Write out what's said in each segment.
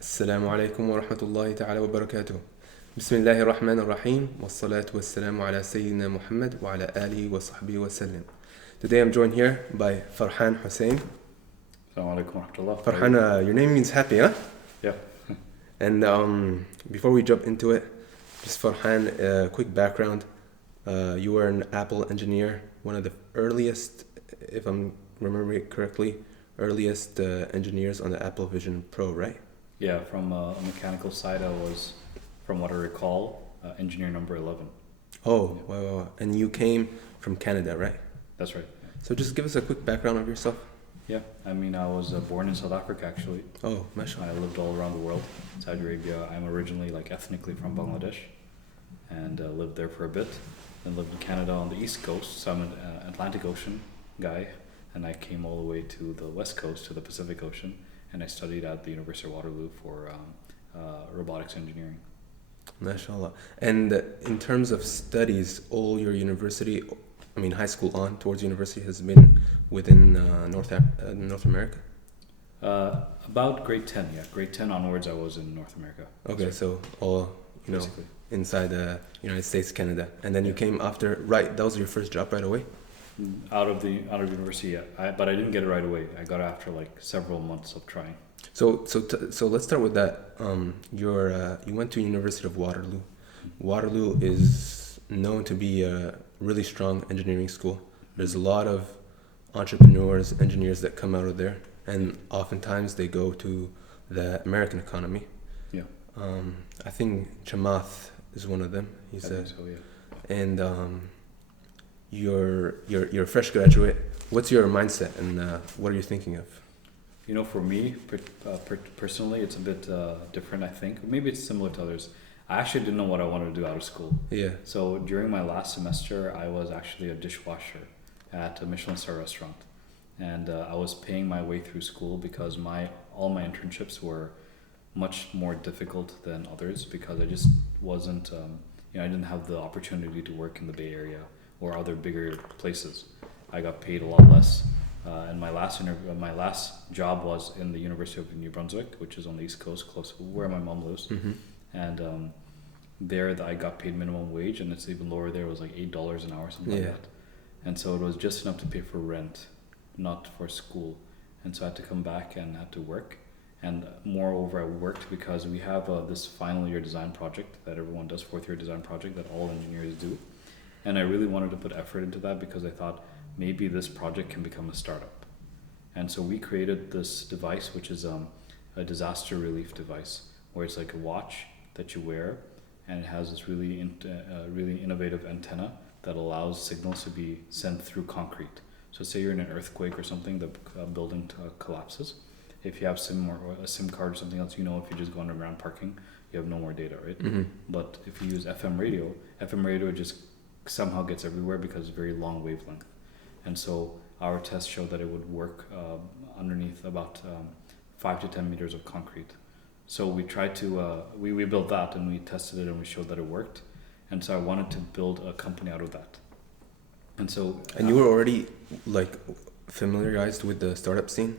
السلام عليكم ورحمة الله تعالى وبركاته. بسم الله الرحمن الرحيم والصلاة والسلام على سيدنا محمد وعلى آله وصحبه وسلم. Today I'm joined here by Farhan Hossein. Assalamu alaikum wa rahmatullah. Farhan, your name means happy, huh? Yeah. And before we jump into it, just Farhan, quick background. You were an Apple engineer, one of the earliest, if I'm remembering it correctly, earliest engineers on the Apple Vision Pro, right? Yeah, from a mechanical side, I was, from what I recall, engineer number 11. Oh, wow. And you came from Canada, right? That's right. So just give us a quick background of yourself. Yeah, I mean, I was born in South Africa, actually. Oh, mashallah. I lived all around the world. Saudi Arabia, I'm originally, ethnically from Bangladesh, and lived there for a bit. Then lived in Canada on the East Coast, so I'm an Atlantic Ocean guy, and I came all the way to the West Coast, to the Pacific Ocean, and I studied at the University of Waterloo for robotics engineering. Mashallah. And in terms of studies, all your university, high school on towards university has been within North America? About grade 10, yeah. Grade 10 onwards, I was in North America. Okay, so all, basically. Inside the United States, Canada. And then you came after, right, that was your first job right away? Out of university, yeah. But I didn't get it right away. I got it after several months of trying. So let's start with that. You went to University of Waterloo. Waterloo is known to be a really strong engineering school. There's a lot of entrepreneurs, engineers that come out of there, and oftentimes they go to the American economy. Yeah. I think Chamath is one of them. I think so, yeah. And you're a fresh graduate. What's your mindset, and what are you thinking of? For me, personally, it's a bit different, I think. Maybe it's similar to others. I actually didn't know what I wanted to do out of school. Yeah. So during my last semester, I was actually a dishwasher at a Michelin star restaurant. And I was paying my way through school because all my internships were much more difficult than others because I just wasn't, I didn't have the opportunity to work in the Bay Area or other bigger places. I got paid a lot less. And my last job was in the University of New Brunswick, which is on the East Coast, close to where my mom lives. Mm-hmm. And there I got paid minimum wage, and it's even lower there. It was like $8 an hour, something like that. And so it was just enough to pay for rent, not for school. And so I had to come back and had to work. And moreover, I worked because we have this final year design project that everyone does, fourth year design project that all engineers do. And I really wanted to put effort into that because I thought maybe this project can become a startup. And so we created this device, which is a disaster relief device, where it's like a watch that you wear, and it has this really innovative antenna that allows signals to be sent through concrete. So say you're in an earthquake or something, the building collapses. If you have SIM or a SIM card or something else, if you just go underground parking, you have no more data, right? Mm-hmm. But if you use FM radio just somehow gets everywhere because it's very long wavelength. And so our tests showed that it would work underneath about 5 to 10 meters of concrete. So we tried to, we built that and we tested it and we showed that it worked. And so I wanted to build a company out of that. And so... And you were already familiarized with the startup scene?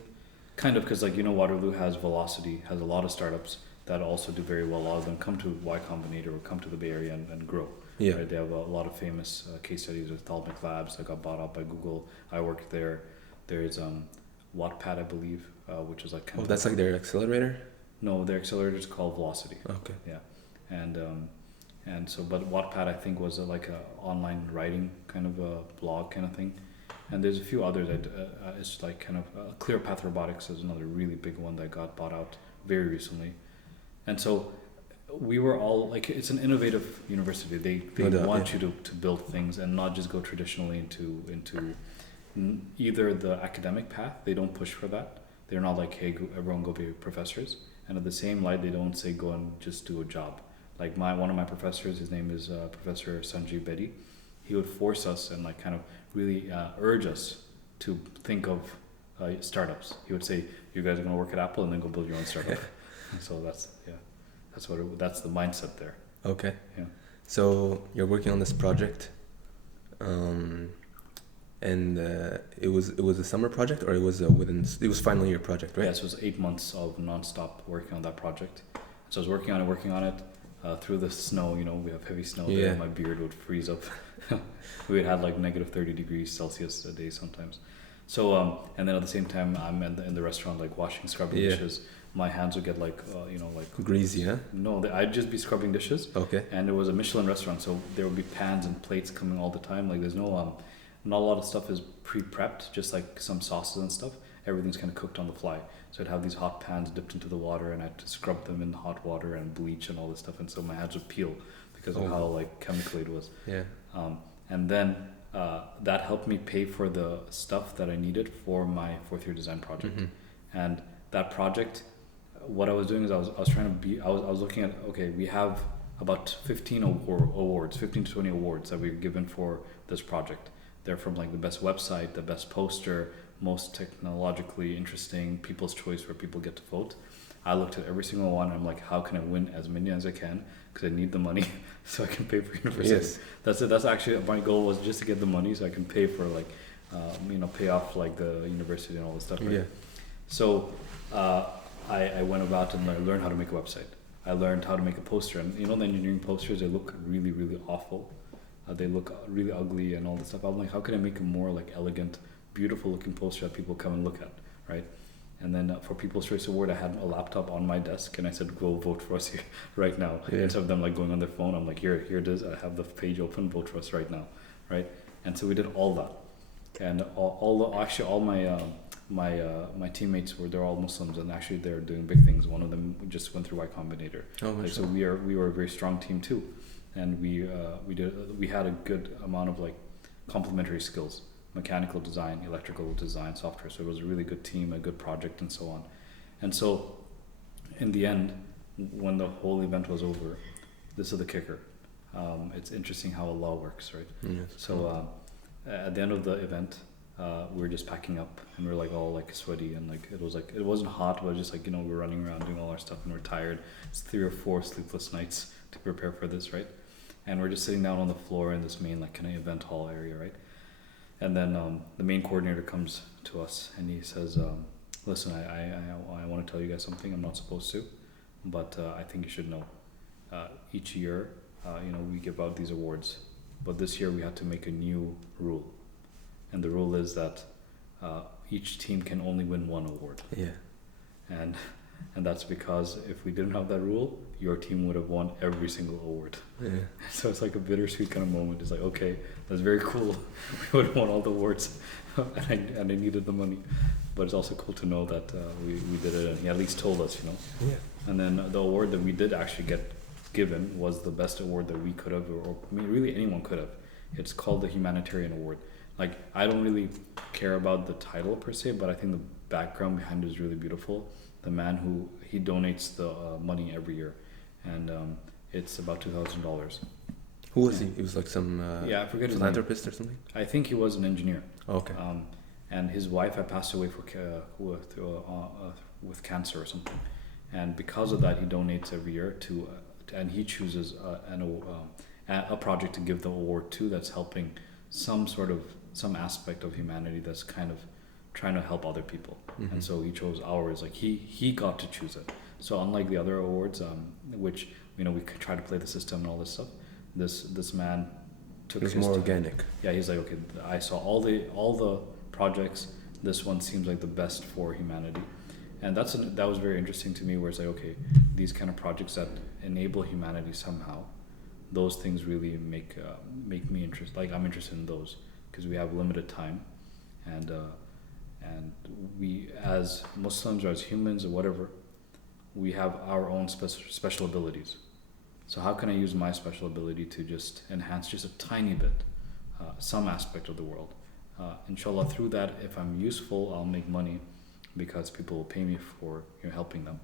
Kind of, because Waterloo has Velocity, has a lot of startups that also do very well. A lot of them come to Y Combinator or come to the Bay Area and grow. Yeah. Right? They have a lot of famous case studies with Thalmic Labs that got bought out by Google. I worked there. There's Wattpad, I believe, which is kind of... that's like their accelerator? No, their accelerator is called Velocity. Okay. Yeah. And so, but Wattpad, I think, was a online writing kind of a blog kind of thing. And there's a few others. It's ClearPath Robotics is another really big one that got bought out very recently. And so we were all it's an innovative university. They want you to build things and not just go traditionally into either the academic path. They don't push for that. They're not like, hey, everyone go be professors. And at the same light, they don't say go and just do a job. One of my professors, his name is Professor Sanjeev Bedi. He would force us and really urge us to think of startups. He would say, you guys are going to work at Apple and then go build your own startup. So that's the mindset there. Okay. Yeah. So you're working on this project. And it was a summer project, or it was it was final year project, right? Yes, it was 8 months of nonstop working on that project. So I was working on it through the snow. You know, we have heavy snow there. Yeah. My beard would freeze up. We had like negative 30 degrees Celsius a day sometimes. So and then at the same time, I'm in the restaurant like washing, scrubbing Yeah. dishes. My hands would get like like Greasy, huh? no, I'd just be scrubbing dishes. Okay. And it was a Michelin restaurant, so there would be pans and plates coming all the time. Like there's no not a lot of stuff is pre-prepped, just like some sauces and stuff. Everything's kind of cooked on the fly. So I'd have these hot pans dipped into the water, and I'd scrub them in hot water and bleach and all this stuff, and so my hands would peel because of how like chemical it was. Yeah. And then that helped me pay for the stuff that I needed for my fourth year design project. And that project, what I was doing is I was trying to be I was looking at, okay, we have about 15 awards, 15 to 20 awards that we've given for this project. They're from like the best website, the best poster, most technologically interesting, people's choice, where people get to vote. I looked at every single one, and I'm like, how can I win as many as I can? Because I need the money so I can pay for university. Yes. That's it. That's actually my goal, was just to get the money so I can pay for like, pay off like the university and all this stuff. Right? Yeah. So I went about and I learned how to make a website. I learned how to make a poster, and the engineering posters, they look really, really awful. They look really ugly and all this stuff. I'm like, how can I make a more like elegant, beautiful looking poster that people come and look at, right? And then for People's Choice Award, I had a laptop on my desk, and I said, go vote for us here right now. Yeah. Instead of them like going on their phone, I'm like, here it is. I have the page open, vote for us right now, right? And so we did all that, and all my teammates they're all Muslims, and actually they're doing big things. One of them just went through Y Combinator. Oh, like, so we were a very strong team too, and we had a good amount of like complementary skills, mechanical design, electrical design, software. So it was a really good team, a good project, and so on. And so in the end, when the whole event was over, this is the kicker. It's interesting how Allah works, right? Yes. So at the end of the event, we were just packing up, and we were like all like sweaty, and like it wasn't hot, but just like we were running around doing all our stuff, and we're tired. It's 3 or 4 sleepless nights to prepare for this, right? And we're just sitting down on the floor in this main like kind of event hall area, right? And then the main coordinator comes to us, and he says, listen, I want to tell you guys something I'm not supposed to, but I think you should know. Each year, we give out these awards, but this year we had to make a new rule. And the rule is that each team can only win 1 award. Yeah. And that's because if we didn't have that rule, your team would have won every single award. Yeah. So it's like a bittersweet kind of moment. It's like, okay, that's very cool. We would have won all the awards, and I needed the money. But it's also cool to know that we did it, and he at least told us, Yeah. And then the award that we did actually get given was the best award that we could have, or really anyone could have. It's called the Humanitarian Award. Like, I don't really care about the title per se, but I think the background behind it is really beautiful. The man he donates the money every year, and it's about $2,000. Who was he? He was like some I forget his name. philanthropist or something? I think he was an engineer. Oh, okay. And his wife had passed away with cancer or something, and because of that, he donates every year and he chooses a project to give the award to that's helping some aspect of humanity that's kind of trying to help other people. Mm-hmm. And so he chose ours. Like he got to choose it. So unlike the other awards, which we could try to play the system and all this stuff, this man took it was his more time. organic. Yeah, he's like, okay, I saw all the projects. This one seems like the best for humanity, and that was very interesting to me. Where it's like, okay, these kind of projects that enable humanity somehow, those things really make me interested. Like, I'm interested in those because we have limited time, and we as Muslims or as humans or whatever, we have our own special abilities. So how can I use my special ability to just enhance just a tiny bit, some aspect of the world? Inshallah, through that, if I'm useful, I'll make money because people will pay me for helping them.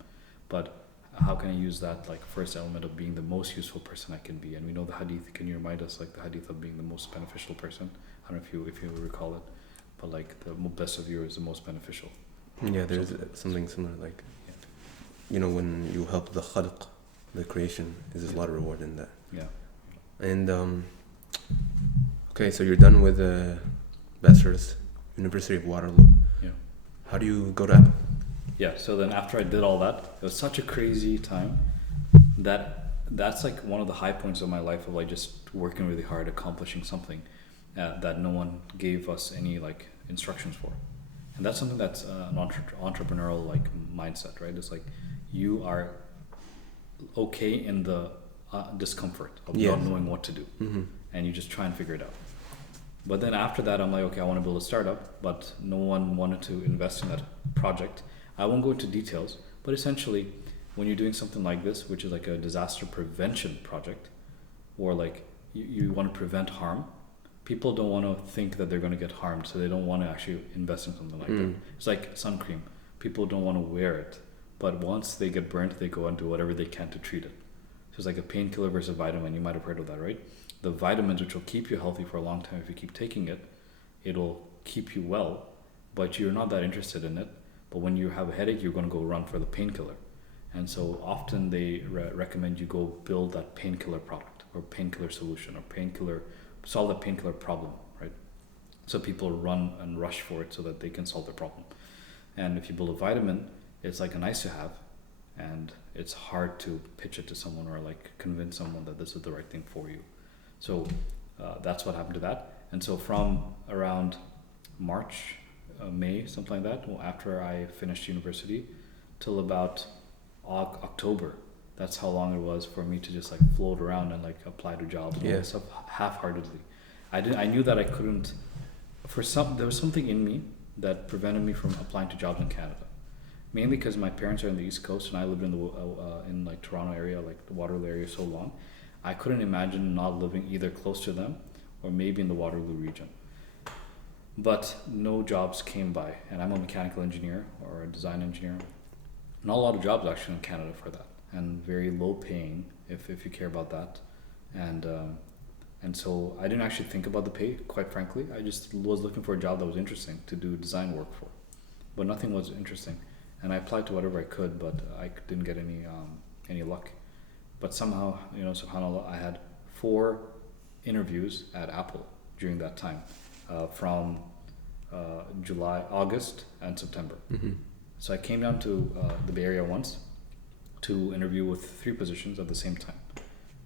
But how can I use that like first element of being the most useful person I can be? And we know the hadith. Can you remind us like the hadith of being the most beneficial person? I don't know if you recall it, but like the best of you is the most beneficial. Yeah, there's something similar. Like, when you help the khalq, the creation, there's a lot of reward in that. Yeah. And okay, so you're done with bachelor's, University of Waterloo. Yeah. How do you go to Apple? Yeah. So then after I did all that, it was such a crazy time that's like one of the high points of my life of like just working really hard, accomplishing something that no one gave us any like instructions for. And that's something that's an entrepreneurial like mindset, right? It's like you are okay in the discomfort of not knowing what to do, and you just try and figure it out. But then after that, I'm like, okay, I want to build a startup, but no one wanted to invest in that project. I won't go into details, but essentially, when you're doing something like this, which is like a disaster prevention project, or like you want to prevent harm, people don't want to think that they're going to get harmed, so they don't want to actually invest in something like that. It's like sun cream. People don't want to wear it, but once they get burnt, they go and do whatever they can to treat it. So it's like a painkiller versus a vitamin. You might have heard of that, right? The vitamins, which will keep you healthy for a long time, if you keep taking it, it'll keep you well, but you're not that interested in it. But when you have a headache, you're going to go run for the painkiller. And so often they recommend you go build that painkiller product or painkiller solution or solve the painkiller problem, right? So people run and rush for it so that they can solve the problem. And if you build a vitamin, it's like a nice to have, and it's hard to pitch it to someone or like convince someone that this is the right thing for you. So that's what happened to that. And so from around March, May, something like that, after I finished university, till about October, that's how long it was for me to just like float around and like apply to jobs and all this stuff half-heartedly. I knew that I couldn't, there was something in me that prevented me from applying to jobs in Canada. Mainly because my parents are in the East Coast and I lived in like Toronto area, like the Waterloo area so long. I couldn't imagine not living either close to them or maybe in the Waterloo region. But no jobs came by, and I'm a mechanical engineer or a design engineer. Not a lot of jobs actually in Canada for that, and very low paying if you care about that. And so I didn't actually think about the pay, quite frankly. I just was looking for a job that was interesting to do design work for, but nothing was interesting. And I applied to whatever I could, but I didn't get any luck. But somehow, subhanAllah, I had 4 interviews at Apple during that time, from July, August, and September. So I came down to the Bay Area once to interview with 3 positions at the same time.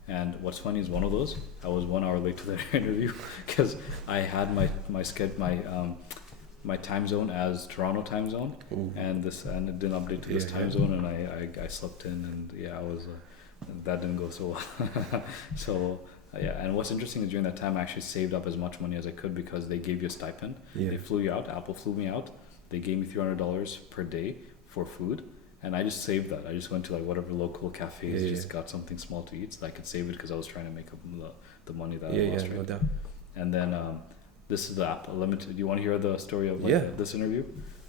And what's funny is one of those, I was 1 hour late to that interview because I had my time zone as Toronto time zone. Ooh. and it didn't update to this time zone, and I slept in, and I was that didn't go so well. So and what's interesting is during that time I actually saved up as much money as I could because they gave you a stipend. They flew you out. Apple flew me out. They gave me $300 per day for food, and I just saved that. I just went to like whatever local cafes, got something small to eat so that I could save it because I was trying to make up the money that I lost. No doubt. And then this is the Apple Limited. Do you want to hear the story of this interview?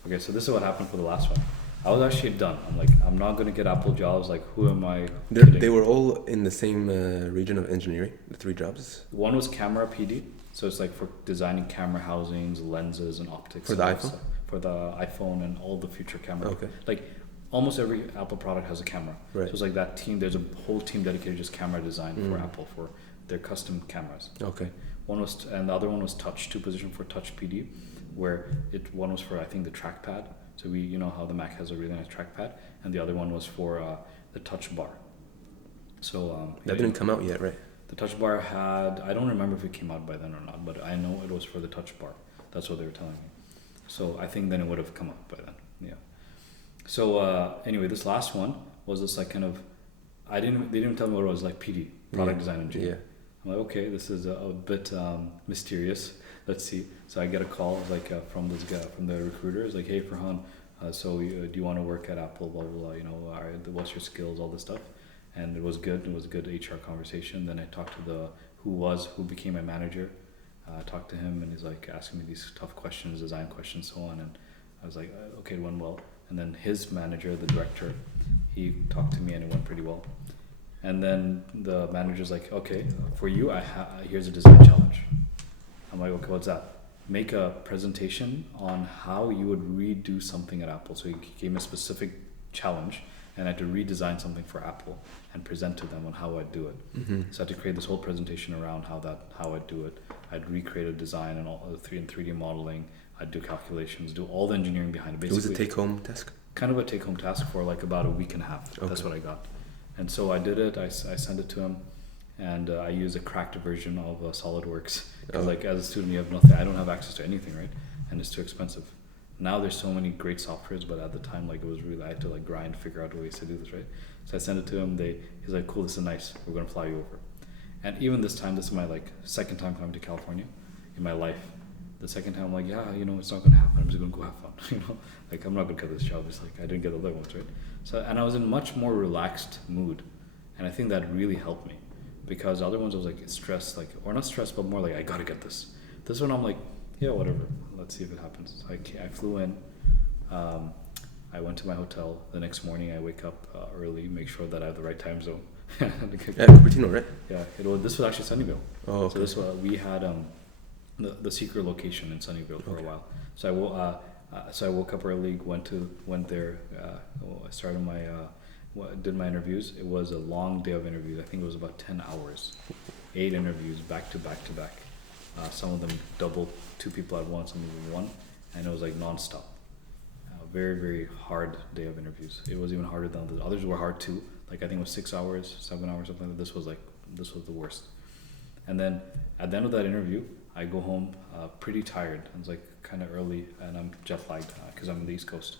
Okay, so this is what happened for the last one. I was actually done. I'm like, I'm not going to get Apple jobs. Like, who am I kidding? They were all in the same region of engineering, the 3 jobs? One was camera PD. So it's like for designing camera housings, lenses, and optics. For the iPhone? For the iPhone and all the future cameras. Okay. Like, almost every Apple product has a camera. Right. So it's like that team, there's a whole team dedicated to just camera design for Apple, for their custom cameras. Okay. And the other one was touch, 2 position for touch PD, where one was for, I think, the trackpad. So how the Mac has a really nice trackpad, and the other one was for the touch bar. So that didn't come out yet, right? The touch bar I don't remember if it came out by then or not, but I know it was for the touch bar. That's what they were telling me. So I think then it would have come out by then. Yeah. So anyway, this last one was this like kind of, they didn't tell me what it was, like PD, product design engineer. Yeah. I'm like, okay, this is a bit mysterious. Let's see. So I get a call from this guy, from the recruiter. It's like, hey, Farhan, do you want to work at Apple? Blah blah blah. What's your skills? All this stuff. And it was good. It was a good HR conversation. Then I talked to who became my manager. I talked to him, and he's like asking me these tough questions, design questions, so on. And I was like, okay, it went well. And then his manager, the director, he talked to me, and it went pretty well. And then the manager's like, okay, for you, here's a design challenge. I'm like, okay, what's that? Make a presentation on how you would redo something at Apple. So he gave me a specific challenge, and I had to redesign something for Apple and present to them on how I'd do it. So I had to create this whole presentation around how I'd do it, I'd recreate a design and all 3D modeling. I'd do calculations, do all the engineering behind it. It was Basically, a take-home task. kind of a take-home task for like about a week and a half. Okay. That's what I got. And so I did it. I sent it to him, and I used a cracked version of SolidWorks because like as a student you have nothing. I don't have access to anything, right? And it's too expensive. Now there's so many great softwares, but at the time like it was really I had to like grind, figure out ways to do this, right? So I sent it to him. He's like, cool, this is nice. We're gonna fly you over. And even this time, this is my like second time coming to California in my life. The second time I'm like, yeah, it's not gonna happen. I'm just gonna go have fun, like I'm not gonna get this job. It's like I didn't get the other ones, right? So and I was in much more relaxed mood, and I think that really helped me because the other ones I was like stressed, like or not stressed, but more like I gotta get this. This one I'm like, yeah, whatever. Let's see if it happens. So I flew in. I went to my hotel. The next morning I wake up early, make sure that I have the right time zone. Yeah, Cupertino, right? Yeah, this was actually Sunnyvale. Oh, okay. So this was we had the secret location in Sunnyvale for a while. So I woke up early, went there. I started did my interviews. It was a long day of interviews. I think it was about 10 hours, 8 interviews back to back to back. Some of them double, 2 people at once, some of them one, and it was like nonstop. Very, very hard day of interviews. It was even harder than the others were hard too. Like I think it was 6 hours, 7 hours, something like that. This was the worst. And then at the end of that interview, I go home pretty tired. It's like kind of early, and I'm jet lagged because I'm in the East Coast.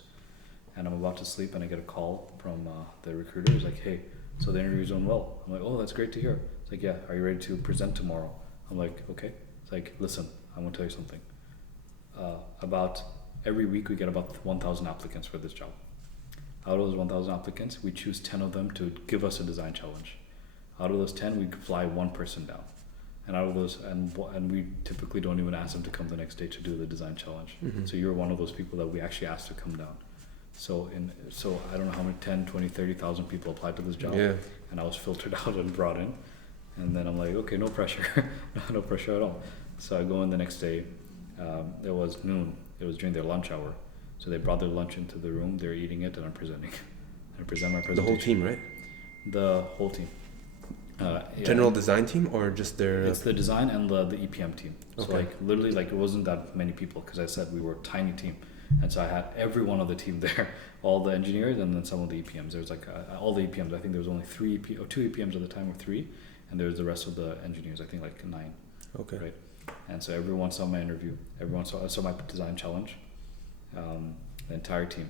And I'm about to sleep, and I get a call from the recruiter. He's like, "Hey, so the interview's going well." I'm like, "Oh, that's great to hear." It's like, "Yeah, are you ready to present tomorrow?" I'm like, "Okay." It's like, "Listen, I want to tell you something. About every week we get about 1,000 applicants for this job. Out of those 1,000 applicants, we choose 10 of them to give us a design challenge. Out of those 10, we fly one person down. And out of those, and we typically don't even ask them to come the next day to do the design challenge. Mm-hmm. So you're one of those people that we actually asked to come down. So I don't know how many 10, 20, 30,000 people applied to this job. Yeah. And I was filtered out and brought in. And then I'm like, okay, no pressure, no pressure at all. So I go in the next day. It was noon. It was during their lunch hour. So they brought their lunch into the room. They're eating it, and I'm presenting. I present my presentation. The whole team, right? The whole team. Yeah. General design team or just their? It's the design and the EPM team. So Okay. like literally like it wasn't that many people because I said we were a tiny team, and so I had every one of the team there, all the engineers and then some of the EPMs. There was like all the EPMs. I think there was only 2 EPMs at the time, or 3, and there was the rest of the engineers. I think like 9. Okay. Right. And so everyone saw my interview. Everyone saw my design challenge. The entire team.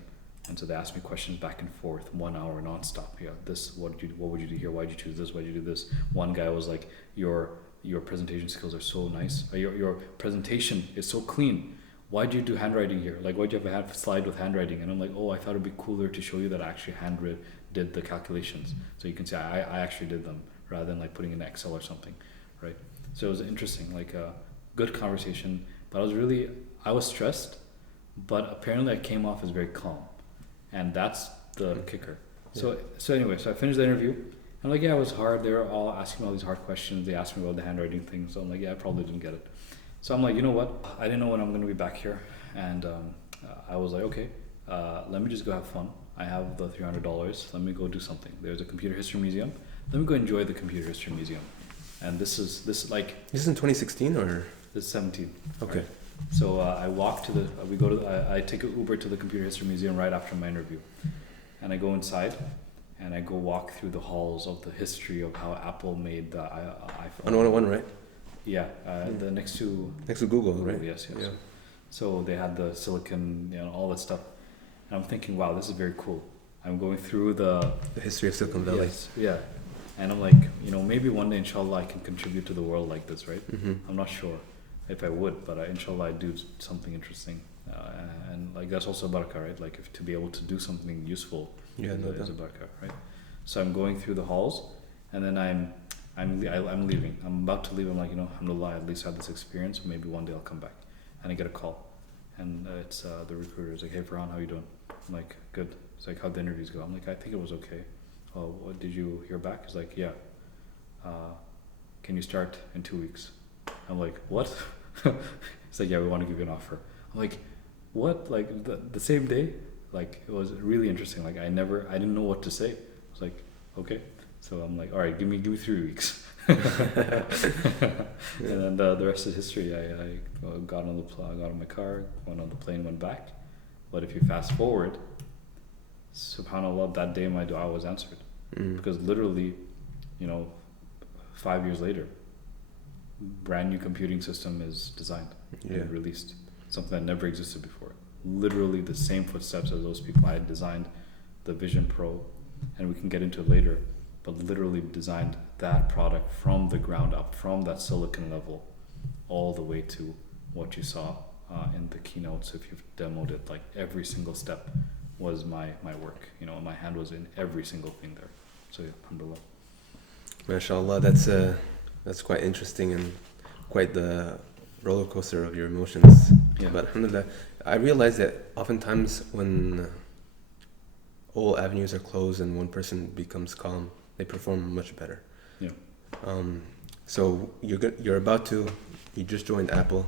And so they asked me questions back and forth, 1 hour nonstop. Yeah, what would you do here? Why'd you choose this? Why'd you do this? One guy was like, your presentation skills are so nice. Your presentation is so clean. Why'd you do handwriting here? Like, why'd you have a slide with handwriting? And I'm like, oh, I thought it'd be cooler to show you that I actually did the calculations. So you can see I actually did them rather than like putting in Excel or something, right? So it was interesting, like a good conversation. But I was stressed, but apparently I came off as very calm. And that's the kicker. So anyway, so I finished the interview. I'm like, yeah, it was hard. They were all asking me all these hard questions. They asked me about the handwriting thing. So I'm like, yeah, I probably didn't get it. So I'm like, you know what? I didn't know when I'm going to be back here. And I was like, okay, let me just go have fun. I have the $300. Let me go do something. There's a computer history museum. Let me go enjoy the computer history museum. And this is in 2016 or? This is 17. Okay. Right? So I walk to I take an Uber to the Computer History Museum right after my interview. And I go inside and I go walk through the halls of the history of how Apple made the iPhone. On 101, right? Yeah, the next to Google, right? Yes. Yeah. So they had the silicon, all that stuff. And I'm thinking, wow, this is very cool. I'm going through the history of Silicon Valley. Yes, yeah. And I'm like, maybe one day, inshallah, I can contribute to the world like this, right? Mm-hmm. I'm not sure if I would, but inshallah I do something interesting, and like that's also a barakah, right? Like to be able to do something useful is a barakah, right? So I'm going through the halls, and then I'm leaving. I'm about to leave. I'm like, alhamdulillah, I at least had this experience. Maybe one day I'll come back. And I get a call, and it's the recruiter. Is like, hey Farhan, how you doing? I'm like, good. It's like, how'd the interviews go? I'm like, I think it was okay. Oh, what, did you hear back? He's like, yeah. Can you start in 2 weeks? I'm like, what? It's like, yeah, we want to give you an offer. I'm like, what? Like the same day? Like it was really interesting. Like I didn't know what to say. I was like, okay. So I'm like, all right, give me 3 weeks. And then the rest is history. I got on got on my car, went on the plane, went back. But if you fast forward, subhanallah, that day my dua was answered. Because literally, 5 years later, brand new computing system is designed and released. Something that never existed before. Literally the same footsteps as those people. I had designed the Vision Pro, and we can get into it later, but literally designed that product from the ground up, from that silicon level, all the way to what you saw in the keynotes. If you've demoed it, like every single step was my work. My hand was in every single thing there. So alhamdulillah. MashaAllah, that's quite interesting and quite the roller coaster of your emotions. Yeah. But alhamdulillah, I realize that oftentimes when all avenues are closed and one person becomes calm, they perform much better. Yeah. So you just joined Apple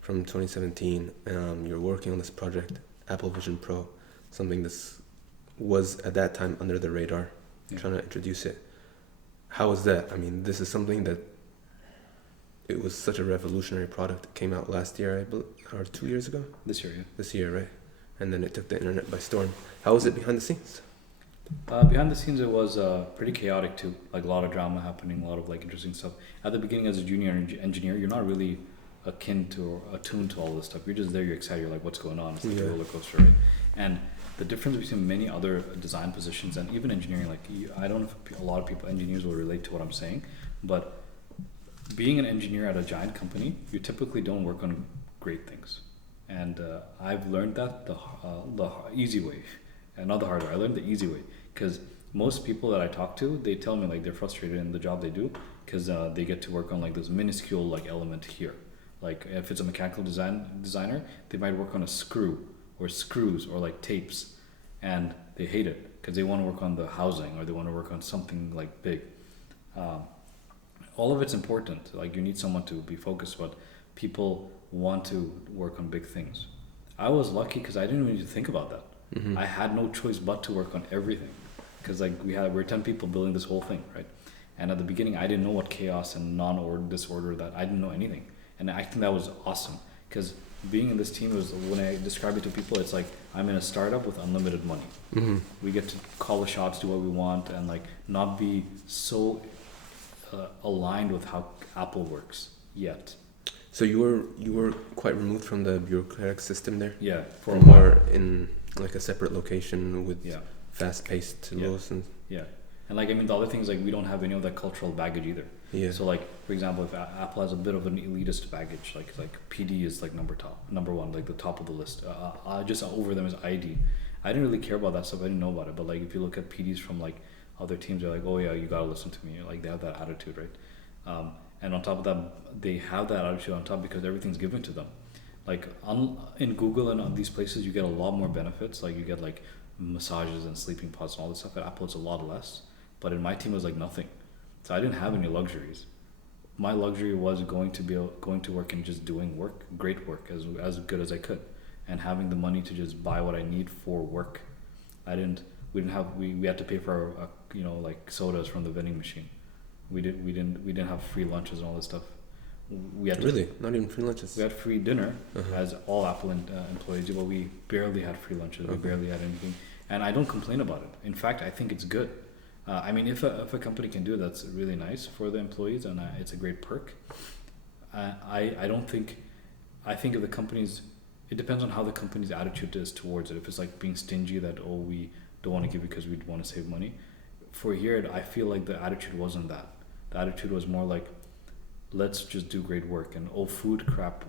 from 2017. You're working on this project, Apple Vision Pro, something that was at that time under the radar, trying to introduce it. How was that? I mean, this is something that it was such a revolutionary product. It came out last year, I believe, or 2 years ago? This year, yeah. This year, right? And then it took the internet by storm. How was it behind the scenes? Behind the scenes, it was pretty chaotic too. Like a lot of drama happening, a lot of like interesting stuff. At the beginning, as a junior engineer, you're not really attuned to all this stuff. You're just there, you're excited, you're like, what's going on? It's like a roller coaster, right? And the difference between many other design positions and even engineering, I don't know if a lot of engineers will relate to what I'm saying, but being an engineer at a giant company, you typically don't work on great things. And I've learned that the easy way, and not the hard way. I learned the easy way, because most people that I talk to, they tell me like they're frustrated in the job they do because they get to work on like this minuscule like element here. Like if it's a mechanical designer, they might work on a screw or screws or like tapes, and they hate it because they want to work on the housing or they want to work on something like big. All of it's important. Like you need someone to be focused, but people want to work on big things. I was lucky because I didn't even need to think about that. Mm-hmm. I had no choice but to work on everything, because like we're 10 people building this whole thing, right? And at the beginning, I didn't know what chaos and disorder, that I didn't know anything. And I think that was awesome, because being in this team was, when I describe it to people, it's like I'm in a startup with unlimited money. Mm-hmm. We get to call the shots, do what we want, and like not be so aligned with how Apple works yet. So you were quite removed from the bureaucratic system there? Yeah, for a while. More in like a separate location with fast-paced laws and... Yeah. And like, I mean, the other thing is like, we don't have any of that cultural baggage either. Yeah. So like, for example, if Apple has a bit of an elitist baggage, like PD is like number one, like the top of the list. Just over them is ID. I didn't really care about that stuff. I didn't know about it. But like, if you look at PDs from like other teams, they're like, oh yeah, you gotta listen to me. Like they have that attitude, right? And on top of that, they have that attitude on top because everything's given to them. Like in Google and on these places, you get a lot more benefits. Like you get like massages and sleeping pods and all this stuff. At Apple, it's a lot less. But in my team, it was like nothing. So I didn't have any luxuries. My luxury was going to work and just doing work, great work, as good as I could, and having the money to just buy what I need for work. We had to pay for our, like sodas from the vending machine. We didn't have free lunches and all this stuff. We had not even free lunches. We had free dinner as all Apple employees, but we barely had free lunches. We barely had anything, and I don't complain about it. In fact, I think it's good. I mean, if a company can do it, that's really nice for the employees, and it's a great perk. I think if the company's, it depends on how the company's attitude is towards it. If it's like being stingy, that we don't want to give because we want to save money. For here, I feel like the attitude wasn't that. The attitude was more like, let's just do great work, and food crap.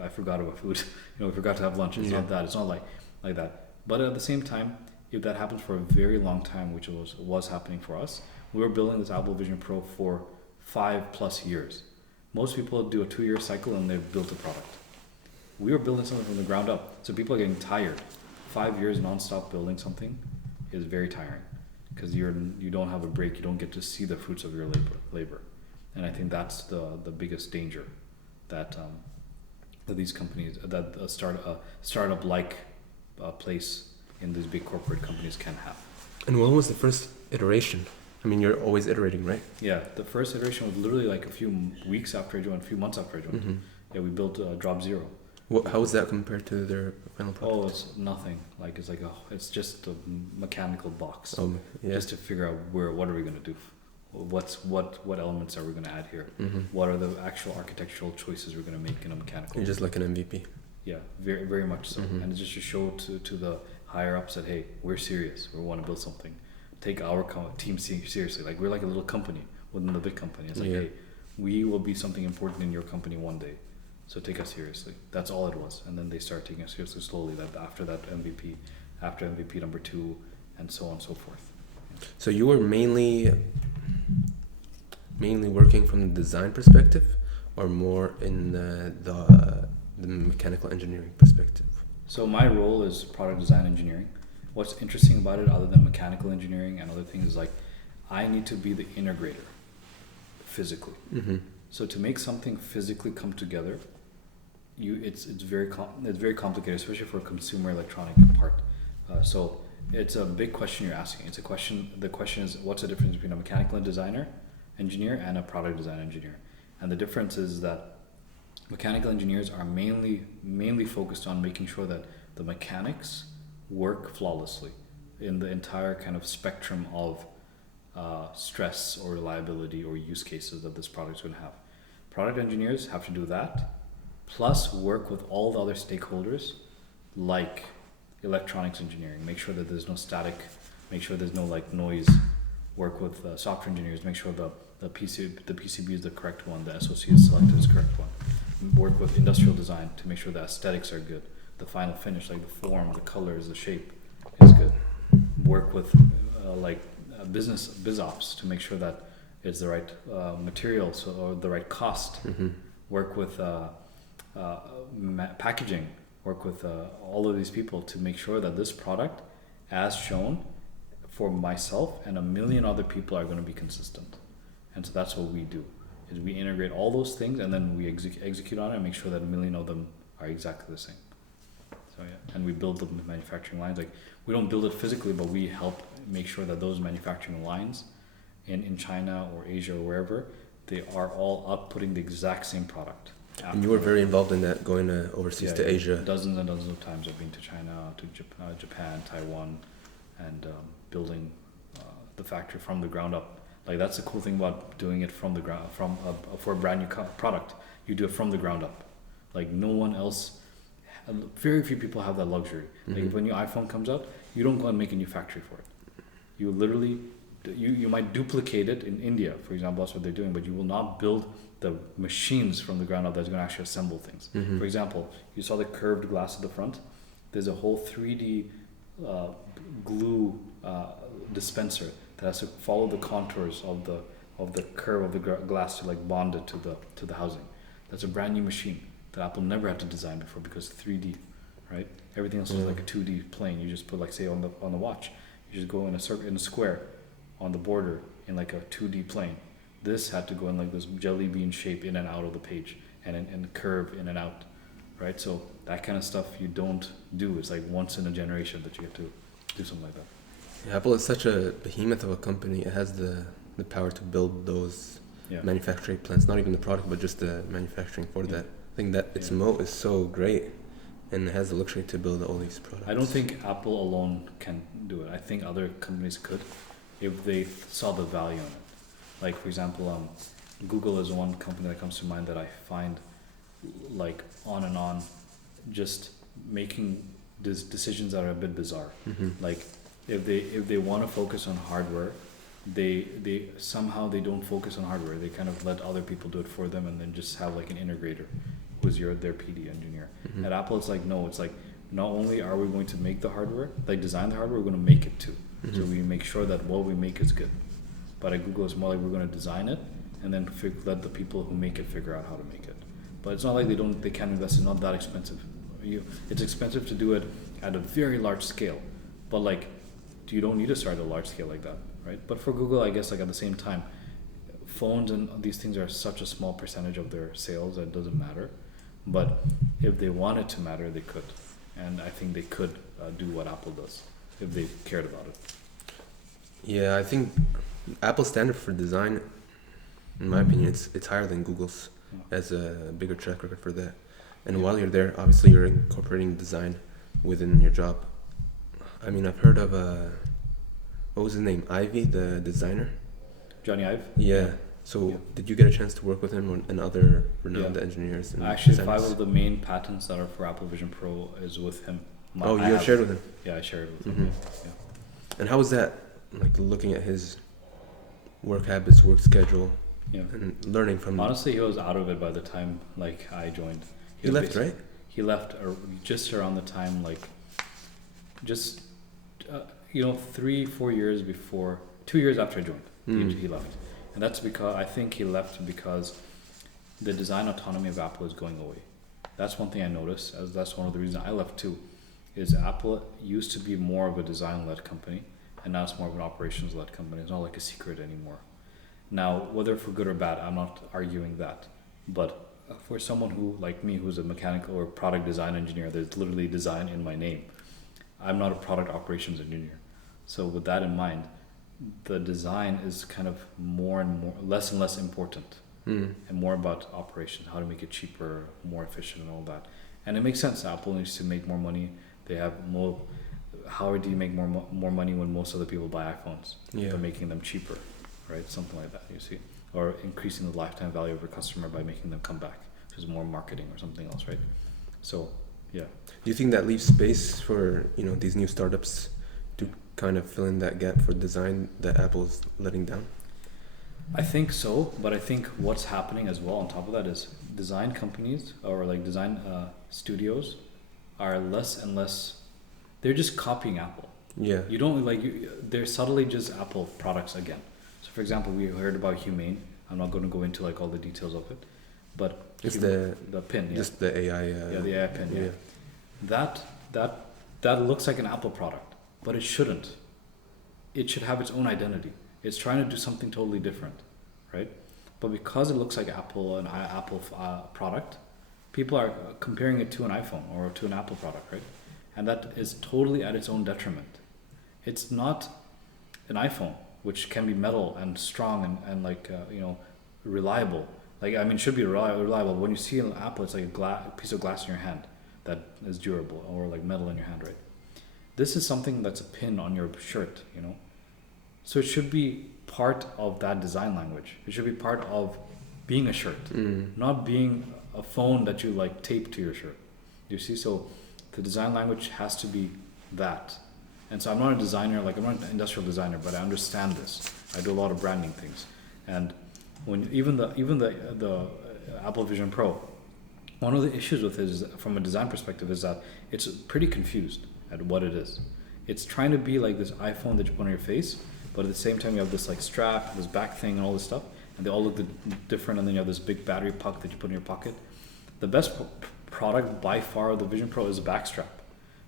I forgot about food. We forgot to have lunch. It's not that. It's not like that. But at the same time, if that happens for a very long time, which was happening for us, we were building this Apple Vision Pro for 5+ years. Most people do a 2-year cycle and they've built a product. We were building something from the ground up, so people are getting tired. 5 years nonstop building something is very tiring, because you don't have a break. You don't get to see the fruits of your labor. And I think that's the biggest danger that these companies, that a startup like place in these big corporate companies can have. And what was the first iteration I mean, you're always iterating, right? Yeah, the first iteration was literally like a few weeks after I joined, a few months after I joined. Mm-hmm. Yeah, we built Drop Zero. How is that compared to their final product? Oh, it's nothing. Like it's just a mechanical box. Oh, yeah. Just to figure out what are we gonna do, what elements are we gonna add here? Mm-hmm. What are the actual architectural choices we're gonna make in a mechanical? You're just like an MVP. Yeah, very very much so. Mm-hmm. And it's just to show to the higher ups that hey, we're serious. We want to build something. Take our team seriously. Like we're like a little company within the big company. It's like hey, we will be something important in your company one day. So take us seriously. That's all it was. And then they start taking us seriously slowly. That after that MVP, after MVP number 2, and so on and so forth. So you were mainly working from the design perspective, or more in the mechanical engineering perspective? So my role is product design engineering. What's interesting about it, other than mechanical engineering and other things, is like I need to be the integrator physically. Mm-hmm. So to make something physically come together, it's very complicated, especially for a consumer electronic part. So it's a big question you're asking. It's a question. The question is, what's the difference between a mechanical engineer and a product design engineer? And the difference is that mechanical engineers are mainly focused on making sure that the mechanics work flawlessly in the entire kind of spectrum of stress or reliability or use cases that this product is going to have. Product engineers have to do that, plus work with all the other stakeholders like electronics engineering, make sure that there's no static, make sure there's no like noise, work with software engineers, make sure the PCB is the correct one, the SoC is selected as the correct one, work with industrial design to make sure the aesthetics are good, the final finish, like the form, the colors, the shape is good, work with biz ops to make sure that it's the right material, or the right cost, Mm-hmm. work with packaging, work with all of these people to make sure that this product, as shown for myself and a million other people, are going to be consistent. And so that's what we do, is we integrate all those things and then we execute on it and make sure that a million of them are exactly the same. So yeah, and we build the manufacturing lines. Like we don't build it physically, but we help make sure that those manufacturing lines in China or Asia or wherever, they are all outputting the exact same product. And you were very involved in that, going overseas to Asia. Dozens and dozens of times I've been to China, to Japan, Taiwan, and building the factory from the ground up. Like that's the cool thing about doing it from the ground, for a brand new product. You do it from the ground up. Like no one else, very few people have that luxury. Mm-hmm. Like when your iPhone comes out, you don't go and make a new factory for it. You literally, you might duplicate it in India, for example, that's what they're doing, but you will not build the machines from the ground up that's going to actually assemble things. Mm-hmm. For example, you saw the curved glass at the front. There's a whole 3D glue dispenser that has to follow the contours of the curve of the glass to like bond it to the housing. That's a brand new machine that Apple never had to design before because 3D, right? Everything else is like a 2D plane. You just put like say on the watch, you just go in a square on the border in like a 2D plane. This had to go in like this jelly bean shape in and out of the page and curve in and out, right? So that kind of stuff you don't do. It's like once in a generation that you get to do something like that. Yeah, Apple is such a behemoth of a company. It has the power to build those manufacturing plants, not even the product, but just the manufacturing for that. I think that its moat is so great, and it has the luxury to build all these products. I don't think Apple alone can do it. I think other companies could if they saw the value in it. Like for example, Google is one company that comes to mind that I find like on and on just making decisions that are a bit bizarre. Mm-hmm. Like if they want to focus on hardware, they somehow they don't focus on hardware. They kind of let other people do it for them and then just have like an integrator who's their PD engineer. Mm-hmm. At Apple, it's like no, it's like not only are we going to make the hardware, like design the hardware, we're going to make it too. Mm-hmm. So we make sure that what we make is good. But at Google, it's more like we're going to design it and then let the people who make it figure out how to make it. But it's not like they can't invest. It's not that expensive. It's expensive to do it at a very large scale, but like you don't need to start at a large scale like that, right? But for Google, I guess like at the same time, phones and these things are such a small percentage of their sales that it doesn't matter. But if they wanted to matter, they could, and I think they could do what Apple does if they cared about it. Yeah, I think Apple's standard for design, in my opinion, it's higher than Google's. Yeah. As a bigger track record for that. And while you're there, obviously you're incorporating design within your job. I mean, I've heard of what was his name? Ivy, the designer. Johnny Ive. Yeah. So Yeah. did you get a chance to work with him and other renowned Yeah. engineers? And Actually, designers? 5 of the main patents that are for Apple Vision Pro is with him. Oh, you shared with him. Yeah, I shared it with Mhm. him. Yeah. And how was that? Like looking at his work habits, work schedule, Yeah. and learning from. Honestly, he was out of it by the time like I joined. He was left, basic- right? He left just around the time like, just 3-4 years before, 2 years after I joined, he left, and that's because I think he left because the design autonomy of Apple is going away. That's one thing I noticed, as that's one of the reasons I left too, is Apple used to be more of a design-led company, and now it's more of an operations-led company. It's not like a secret anymore. Now, whether for good or bad, I'm not arguing that, but for someone who like me, who's a mechanical or product design engineer, there's literally design in my name. I'm not a product operations engineer. So with that in mind, the design is kind of more and more, less and less important, and more about operations, how to make it cheaper, more efficient, and all that. And it makes sense. Apple needs to make more money. They have more. How do you make more money when most other people buy iPhones? Yeah. By making them cheaper, right? Something like that. You see, or increasing the lifetime value of your customer by making them come back, which is more marketing or something else, right? So, yeah. Do you think that leaves space for these new startups to kind of fill in that gap for design that Apple's letting down? I think so, but I think what's happening as well on top of that is design companies or like design studios are less and less. They're just copying Apple. Yeah. You don't they're subtly just Apple products again. So for example, we heard about Humane. I'm not going to go into like all the details of it, but It's the pin, yeah. just the AI. The AI pin, yeah. That looks like an Apple product, but it shouldn't. It should have its own identity. It's trying to do something totally different, right? But because it looks like an Apple product, people are comparing it to an iPhone or to an Apple product, right? And that is totally at its own detriment. It's not an iPhone, which can be metal and strong and like reliable. Like it should be reliable. When you see an Apple, it's like a piece of glass in your hand that is durable, or like metal in your hand, right? This is something that's a pin on your shirt, So it should be part of that design language. It should be part of being a shirt, not being a phone that you like tape to your shirt. You see, so the design language has to be that. And so I'm not a designer, like I'm not an industrial designer, but I understand this. I do a lot of branding things. And when even the Apple Vision Pro, one of the issues with it is, from a design perspective, is that it's pretty confused at what it is. It's trying to be like this iPhone that you put on your face, but at the same time you have this like strap, this back thing, and all this stuff, and they all look different. And then you have this big battery puck that you put in your pocket. The best product by far of the Vision Pro is a back strap,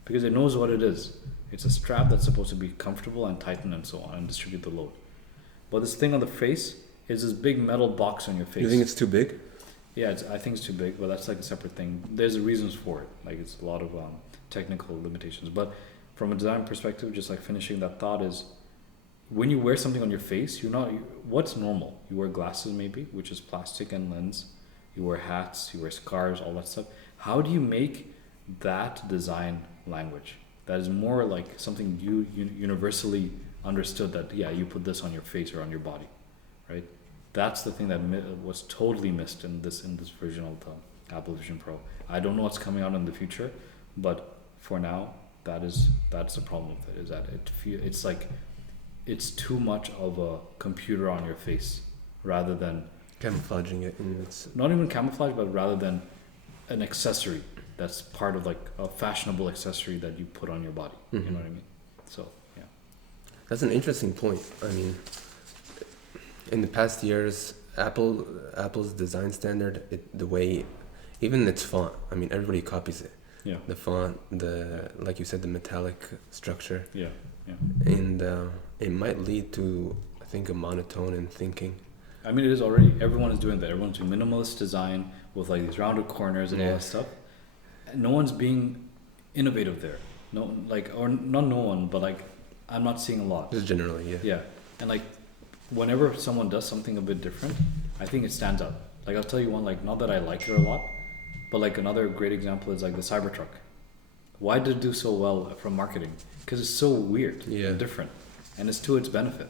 because it knows what it is. It's a strap that's supposed to be comfortable and tighten and so on and distribute the load. But this thing on the face is this big metal box on your face. You think it's too big? Yeah, I think it's too big, but that's like a separate thing. There's reasons for it. Like it's a lot of technical limitations. But from a design perspective, just like finishing that thought is, when you wear something on your face, what's normal? You wear glasses maybe, which is plastic and lens. You wear hats, you wear scarves, all that stuff. How do you make that design language? That is more like something you universally understood, that you put this on your face or on your body, right? That's the thing that was totally missed in this version of the Apple Vision Pro. I don't know what's coming out in the future, but for now, that's the problem with it. Is that it's like it's too much of a computer on your face rather than Camouflaging it, and it's not even camouflage, but rather than an accessory that's part of like a fashionable accessory that you put on your body. You know what I mean? So yeah, that's an interesting point. I mean, in the past years, Apple's design standard, the way, even its font. I mean, everybody copies it. yeah, The font, like you said, the metallic structure, yeah. and it might lead to, I think, a monotone in thinking. I mean, it is already. Everyone is doing that. Everyone's doing minimalist design with like these rounded corners and all that stuff. And no one's being innovative there. No, like, or not no one, but like, I'm not seeing a lot. Just generally, yeah. Yeah, and like whenever someone does something a bit different, I think it stands out. Like I'll tell you one, like not that I like it a lot, but like another great example is like the Cybertruck. Why did it do so well from marketing? Because it's so weird and different, and it's to its benefit.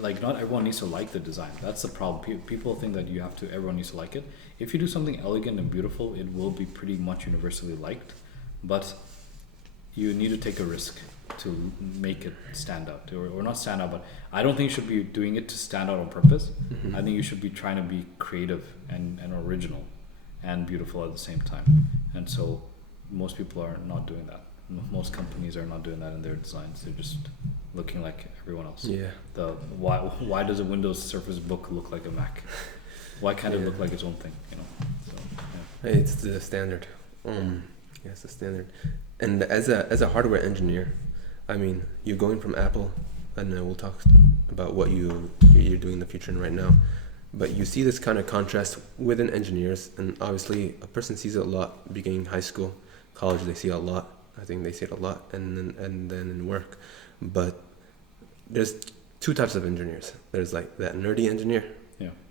Like not everyone needs to like the design. That's the problem. People think that everyone needs to like it. If you do something elegant and beautiful, it will be pretty much universally liked, but you need to take a risk to make it stand out, or not stand out, but I don't think you should be doing it to stand out on purpose. I think you should be trying to be creative and original and beautiful at the same time. And so most people are not doing that. Most companies are not doing that in their designs. They're just looking like everyone else. Why does a Windows Surface Book look like a Mac? Why can't it look like its own thing? So, It's the standard. It's the standard. And as a hardware engineer, I mean, you're going from Apple, and we'll talk about what you're doing in the future and right now. But you see this kind of contrast within engineers, and obviously a person sees it a lot beginning high school, college. They see it a lot. I think they see it a lot, and then in work. But there's two types of engineers. There's like that nerdy engineer,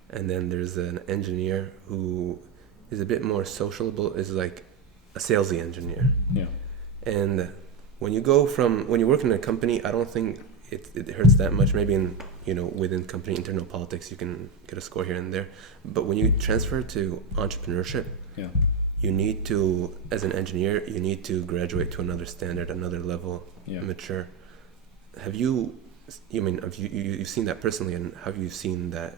and then there's an engineer who is a bit more sociable. Is like a salesy engineer. And when you work in a company, I don't think it hurts that much. Maybe within company internal politics, you can get a score here and there. But when you transfer to entrepreneurship, you need to, as an engineer, you need to graduate to another standard, another level, mature. You've seen that personally, and have you seen that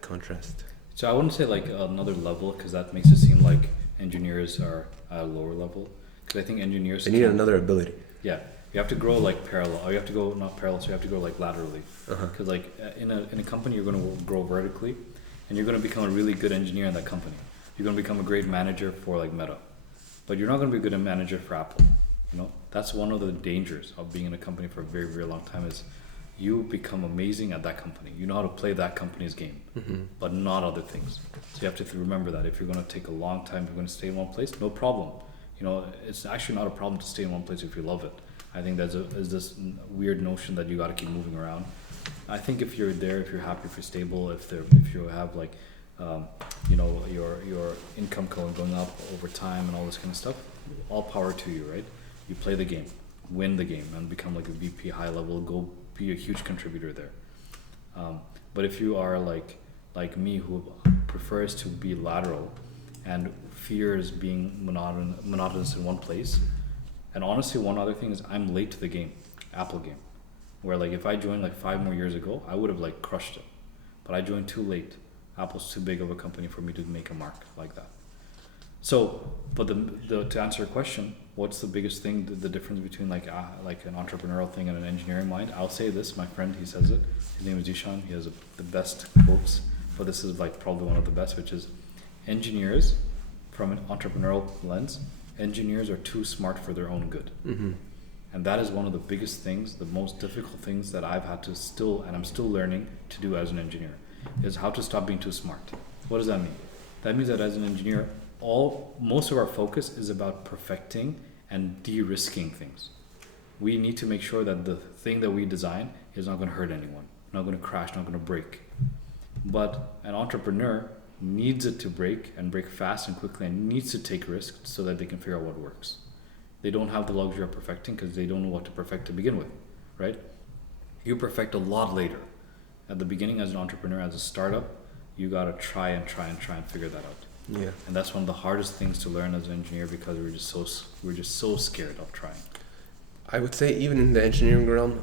contrast? So I wouldn't say like another level, because that makes it seem like engineers are at a lower level. Because I think engineers need another ability. Yeah, you have to grow like parallel, or you have to go not parallel, so you have to go like laterally. Because like in a company, you're going to grow vertically, and you're going to become a really good engineer in that company. You're going to become a great manager for like Meta, but you're not going to be a good manager for Apple. That's one of the dangers of being in a company for a very, very long time, is you become amazing at that company. You know how to play that company's game, but not other things. So you have to remember that if you're going to take a long time, you're going to stay in one place, no problem. It's actually not a problem to stay in one place if you love it. I think there's this weird notion that you got to keep moving around. I think if you're there, if you're happy, if you're stable, if you have like, your income going up over time and all this kind of stuff, all power to you, right? You play the game, win the game, and become like a VP high level, go be a huge contributor there. But if you are like me, who prefers to be lateral and fears being monotonous in one place, and honestly, one other thing is I'm late to the game, Apple game, where like if I joined like 5 more years ago, I would have like crushed it, but I joined too late. Apple's too big of a company for me to make a mark like that. So, but to answer your question, what's the biggest thing, the difference between like an entrepreneurial thing and an engineering mind? I'll say this, my friend, he says it. His name is Zishan. He has the best quotes, but this is like probably one of the best, which is engineers, from an entrepreneurial lens, engineers are too smart for their own good. And that is one of the biggest things, the most difficult things that I've had to I'm still learning to do as an engineer, is how to stop being too smart. What does that mean? That means that as an engineer, most of our focus is about perfecting and de-risking things. We need to make sure that the thing that we design is not going to hurt anyone, not going to crash, not going to break. But an entrepreneur needs it to break, and break fast and quickly, and needs to take risks so that they can figure out what works. They don't have the luxury of perfecting because they don't know what to perfect to begin with, right? You perfect a lot later. At the beginning, as an entrepreneur, as a startup, you got to try and figure that out. And that's one of the hardest things to learn as an engineer, because we're just so scared of trying. I would say even in the engineering realm,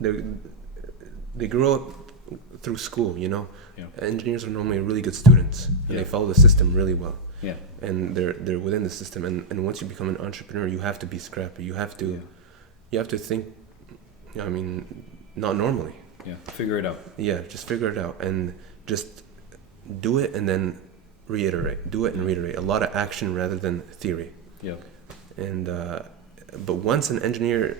they grow up through school. Engineers are normally really good students, and they follow the system really well. And they're within the system. And once you become an entrepreneur, you have to be scrappy. You have to think. Not normally. Figure it out. Just figure it out, and just do it, and then reiterate. Do it and reiterate. A lot of action rather than theory. And but once an engineer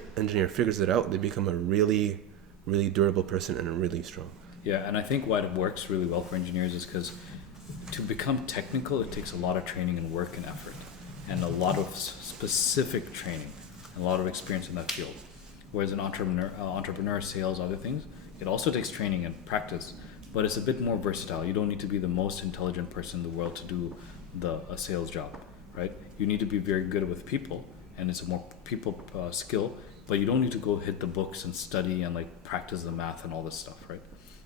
figures it out, they become a really, really durable person and really strong. And I think why it works really well for engineers is because to become technical, it takes a lot of training and work and effort, and a lot of specific training, and a lot of experience in that field. Whereas an entrepreneur, sales, other things, It also takes training and practice, but it's a bit more versatile. You don't need to be the most intelligent person in the world to do a sales job, right? You need to be very good with people, and it's a more people skill, but you don't need to go hit the books and study and like practice the math and all this stuff, right?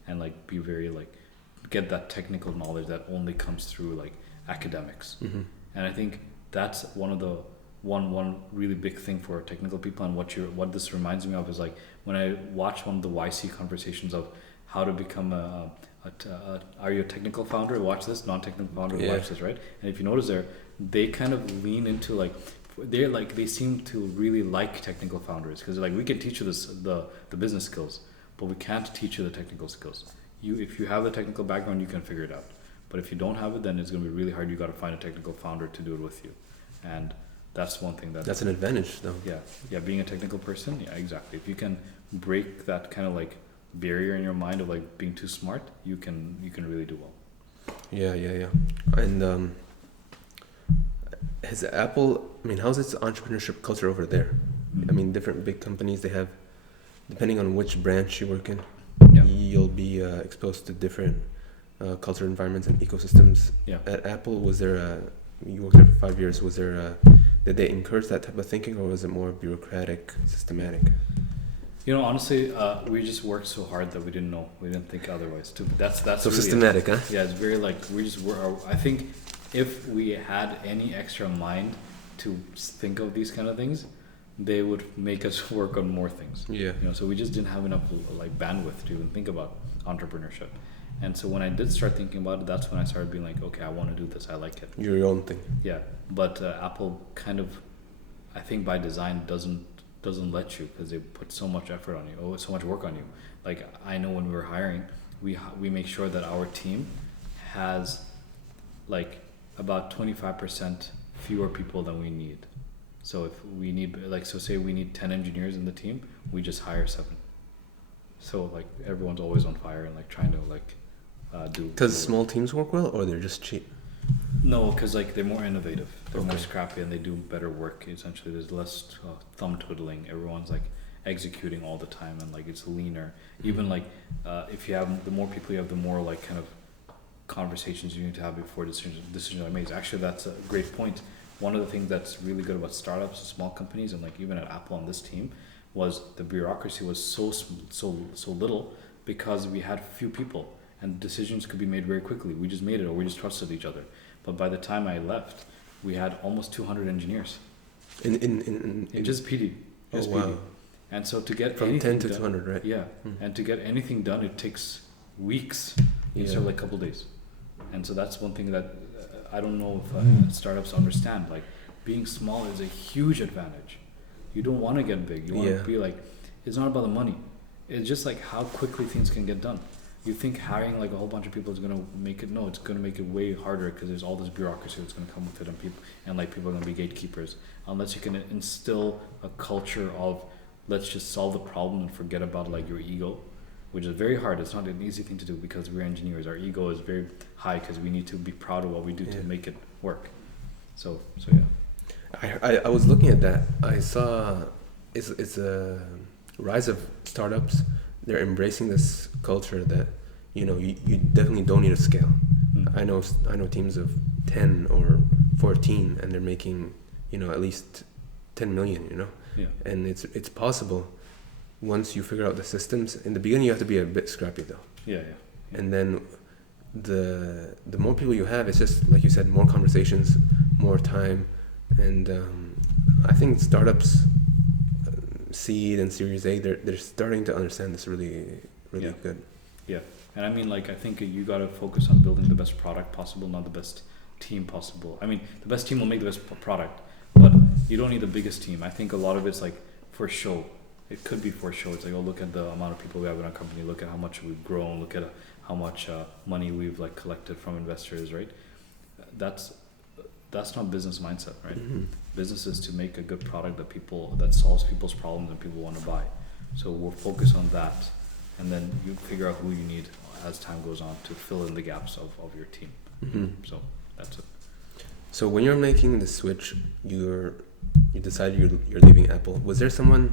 And like be very like get that technical knowledge that only comes through like academics. And I think that's one of the one really big thing for technical people. And what this reminds me of is like when I watch one of the YC conversations of how to become are you a technical founder? Watch this. Non-technical founder, watch this, right? And if you notice they kind of lean into like they seem to really like technical founders because like we can teach you the business skills, but we can't teach you the technical skills. If you have the technical background, you can figure it out. But if you don't have it, then it's going to be really hard. You got to find a technical founder to do it with you, and that's one thing that's an advantage, though. Yeah, being a technical person, yeah, exactly. If you can break that kind of like barrier in your mind of like being too smart, you can really do well. Yeah. And has Apple? I mean, how's its entrepreneurship culture over there? I mean, different big companies, they have, depending on which branch you work in, you'll be exposed to different culture environments and ecosystems. At Apple, was there you worked there for 5 years, was there did they encourage that type of thinking, or was it more bureaucratic, systematic? Honestly, we just worked so hard that we didn't think otherwise too. That's so really systematic, huh? Yeah, it's very like we just were. I think if we had any extra mind to think of these kind of things, they would make us work on more things. So we just didn't have enough like bandwidth to even think about entrepreneurship. And so when I did start thinking about it, that's when I started being like, okay, I want to do this. I like it. Your own thing. Yeah, but Apple kind of, I think by design doesn't let you, because they put so much effort on you, so much work on you. Like I know when we were hiring, we make sure that our team has like about 25% fewer people than we need. So if we need say we need 10 engineers in the team, we just hire 7. So like everyone's always on fire and like trying to like do. Because small teams work well, or they're just cheap? No, because like they're more innovative, they're more scrappy, and they do better work. Essentially, there's less thumb twiddling. Everyone's like executing all the time, and like it's leaner. Even like if you have the more people you have, the more like kind of conversations you need to have before decisions are made. Actually, that's a great point. One of the things that's really good about startups and small companies, and like even at Apple on this team, was the bureaucracy was so little, because we had few people and decisions could be made very quickly. We just made it, or we just trusted each other. But by the time I left, we had almost 200 engineers. In just PD. Just PD. And so to get from 10 to 200, right? Yeah. And to get anything done, it takes weeks instead of like a couple of days. And so that's one thing that I don't know if startups understand. Like being small is a huge advantage. You don't want to get big. You want to be like, it's not about the money. It's just like how quickly things can get done. You think hiring like a whole bunch of people is going to make it? No, it's going to make it way harder, because there's all this bureaucracy that's going to come with it, and people are going to be gatekeepers. Unless you can instill a culture of let's just solve the problem and forget about like your ego, which is very hard. It's not an easy thing to do, because we're engineers. Our ego is very high because we need to be proud of what we do to make it work. So yeah. I was looking at that. I saw it's a rise of startups. They're embracing this culture that you definitely don't need a scale. I know teams of 10 or 14, and they're making at least 10 million. And it's possible once you figure out the systems. In the beginning, you have to be a bit scrappy though. Yeah. And then the more people you have, it's just like you said, more conversations, more time, and I think startups. Seed and Series A, they're starting to understand this really good. Yeah, and I mean, like, I think you got to focus on building the best product possible, not the best team possible. I mean, the best team will make the best product, but you don't need the biggest team. I think a lot of it's like for show. It could be for show. It's like, look at the amount of people we have in our company. Look at how much we've grown. Look at how much money we've like collected from investors. Right? That's not business mindset, right? Business is to make a good product that solves people's problems and people want to buy. So we'll focus on that, and then you figure out who you need as time goes on to fill in the gaps of your team. So that's it. So when you're making the switch, you decided you're leaving Apple. Was there someone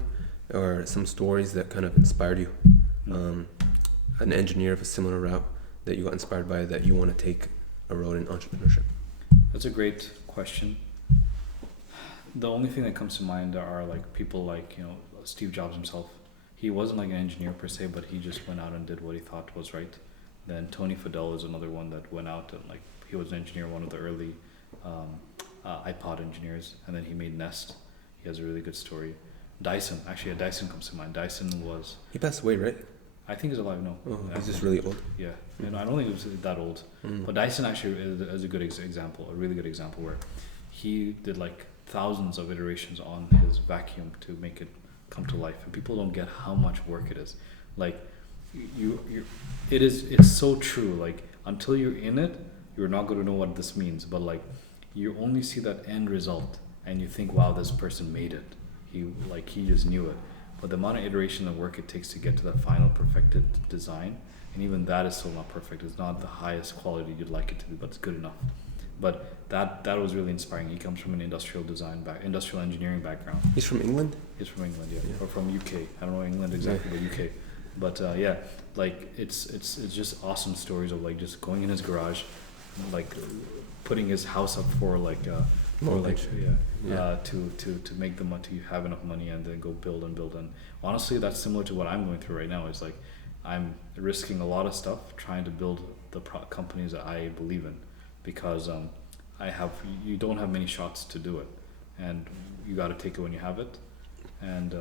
or some stories that kind of inspired you? an engineer of a similar route that you got inspired by that you want to take a road in entrepreneurship? That's a great question. The only thing that comes to mind are like people like, Steve Jobs himself. He wasn't like an engineer per se, but he just went out and did what he thought was right. Then Tony Fadell is another one that went out and like he was an engineer, one of the early iPod engineers, and then he made Nest. He has a really good story. Dyson, actually, Dyson comes to mind. Dyson was, He passed away, right? I think he's alive. No, Oh, he's just really old. yeah, I don't think he was that old. But Dyson actually is a good example, a really good example where he did like thousands of iterations on his vacuum to make it come to life, and people don't get how much work it is. Like it's so true. Like until you're in it, you're not going to know what this means. But like you only see that end result, and you think, wow, this person made it. He just knew it. But the amount of iteration and work it takes to get to that final perfected design, and even that is still not perfect. It's not the highest quality you'd like it to be, but it's good enough. But that was really inspiring. He comes from an industrial engineering background. He's from England? He's from England, yeah. Or from UK. I don't know England exactly, but UK. But yeah, like it's just awesome stories of like just going in his garage, like putting his house up for like Mortgage. to make the money, to have enough money, and then go build. And honestly, that's similar to what I'm going through right now. Is like I'm risking a lot of stuff trying to build the companies that I believe in, because you don't have many shots to do it, and you got to take it when you have it, and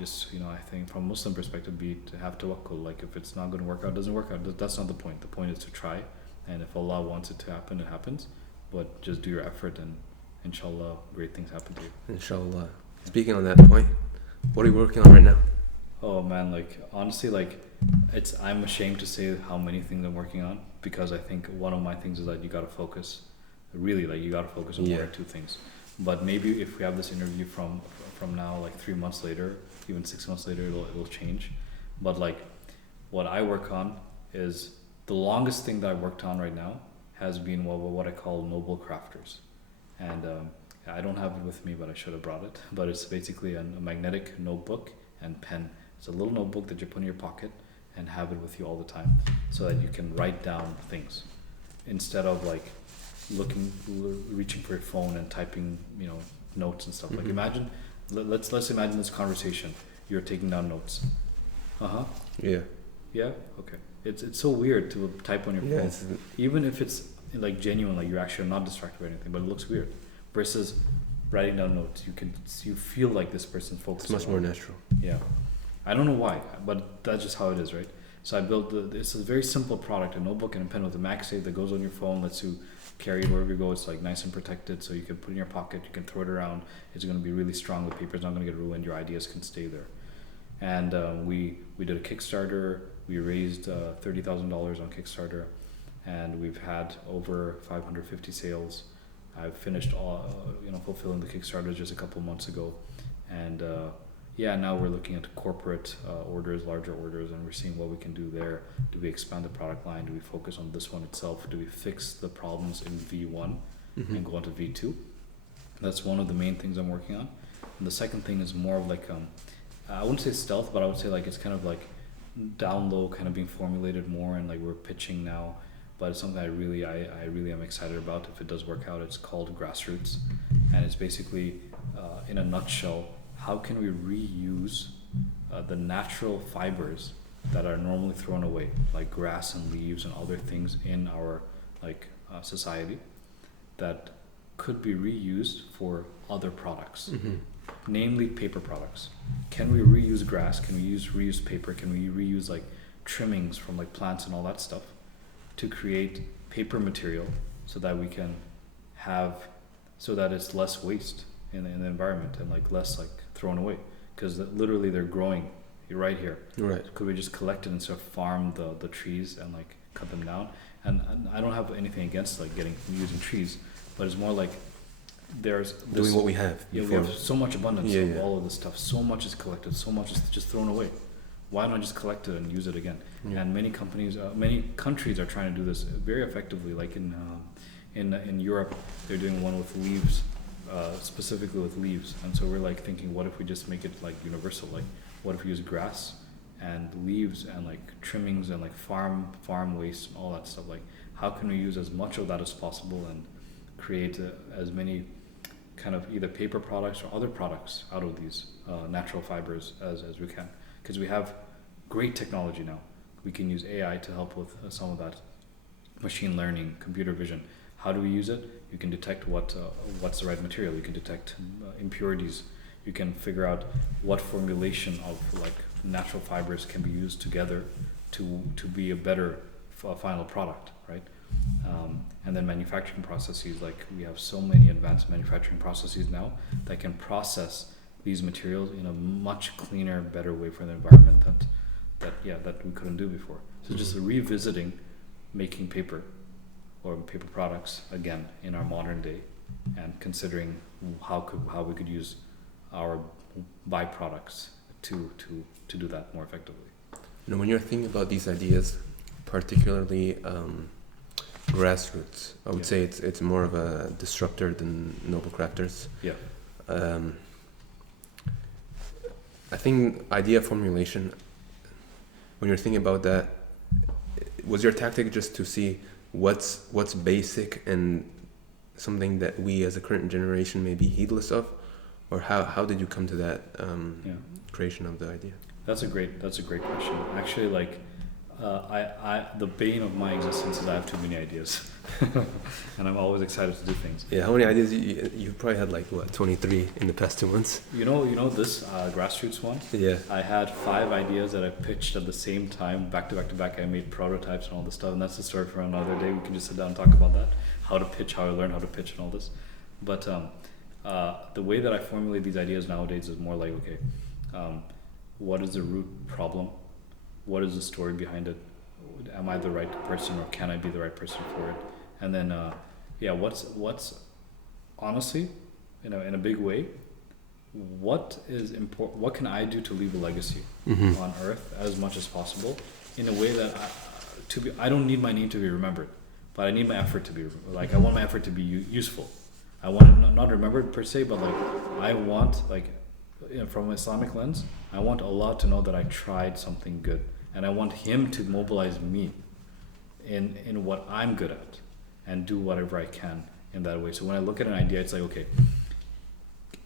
just I think from a Muslim perspective, to have tawakkul. Like if it's not going to work out, it doesn't work out. That's not the point. The point is to try, and if Allah wants it to happen, it happens. But just do your effort, and inshallah, great things happen to you. Inshallah. Speaking on that point, what are you working on right now? Oh man, like honestly, like I'm ashamed to say how many things I'm working on, because I think one of my things is that you gotta focus. Really, like you gotta focus on one or two things. But maybe if we have this interview from now, like 3 months later, even 6 months later, it'll change. But like what I work on is the longest thing that I worked on right now has been what I call noble crafters, and I don't have it with me, but I should have brought it. But it's basically a magnetic notebook and pen. It's a little notebook that you put in your pocket and have it with you all the time, so that you can write down things instead of like reaching for your phone and typing notes and stuff. Like imagine, let's imagine this conversation. You're taking down notes. Yeah. Okay. It's so weird to type on your phone, even if it's like genuine, like you're actually not distracted by anything, but it looks weird. Versus writing down notes, you feel like this person's focused. It's much more natural. Yeah, I don't know why, but that's just how it is, right? So I built this is a very simple product: a notebook and a pen with a MagSafe that goes on your phone, lets you carry it wherever you go. It's like nice and protected, so you can put it in your pocket, you can throw it around. It's going to be really strong. The paper's not going to get ruined. Your ideas can stay there. And we did a Kickstarter. We raised $30,000 on Kickstarter, and we've had over 550 sales. I've finished all, fulfilling the Kickstarter just a couple months ago, and now we're looking at corporate orders, larger orders, and we're seeing what we can do there. Do we expand the product line? Do we focus on this one itself? Do we fix the problems in V1 and go on to V2? That's one of the main things I'm working on. And the second thing is more of like I wouldn't say stealth, but I would say like it's kind of like down low, kind of being formulated more, and like we're pitching now. But it's something I really am excited about. If it does work out, it's called Grassroots, and it's basically in a nutshell, how can we reuse the natural fibers that are normally thrown away, like grass and leaves and other things in our society, that could be reused for other products, namely paper products. Can we reuse grass? Can we reuse paper? Can we reuse like trimmings from like plants and all that stuff to create paper material, so that we can so that it's less waste in the environment and like less like thrown away? Because literally they're growing right here. Right. Could we just collect it and sort of farm the trees and like cut them down? And I don't have anything against like using trees, but it's more like there's doing what we have. Yeah, we have so much abundance of all of this stuff. So much is collected. So much is just thrown away. Why not just collect it and use it again? Yeah. And many countries are trying to do this very effectively. Like in Europe, they're doing one with leaves, specifically with leaves. And so we're like thinking, what if we just make it like universal? Like, what if we use grass and leaves and like trimmings and like farm waste and all that stuff. Like, how can we use as much of that as possible and create as many kind of either paper products or other products out of these natural fibers as we can, because we have great technology now. We can use AI to help with some of that, machine learning, computer vision. How do we use it? You can detect what's the right material. You can detect impurities. You can figure out what formulation of like natural fibers can be used together to be a better final product, right? And then manufacturing processes, like we have so many advanced manufacturing processes now that can process these materials in a much cleaner, better way for the environment that we couldn't do before. So just revisiting making paper or paper products again in our modern day, and considering how we could use our byproducts to do that more effectively. You know, when you're thinking about these ideas, particularly grassroots, I would say it's more of a disruptor than noble crafters. Yeah. I think idea formulation, when you're thinking about that, was your tactic just to see what's basic and something that we as a current generation may be heedless of, or how did you come to that creation of the idea? That's a great question. Actually, like I the bane of my existence is I have too many ideas, and I'm always excited to do things. Yeah, how many ideas you probably had, like what, 23 in the past 2 months? You know this grassroots one. Yeah. I had 5 ideas that I pitched at the same time, back to back to back. I made prototypes and all this stuff, and that's the story for another day. We can just sit down and talk about that, how to pitch, how I learned how to pitch, and all this. But the way that I formulate these ideas nowadays is more like, okay, what is the root problem? What is the story behind it? Am I the right person, or can I be the right person for it? And then, what's honestly, in a big way, what is important? What can I do to leave a legacy on Earth as much as possible, in a way that I don't need my name to be remembered, but I need my effort to be like, I want my effort to be useful. I want it not remembered per se, but like I want, like, from an Islamic lens, I want Allah to know that I tried something good, and I want Him to mobilize me in what I'm good at, and do whatever I can in that way. So when I look at an idea, it's like, okay,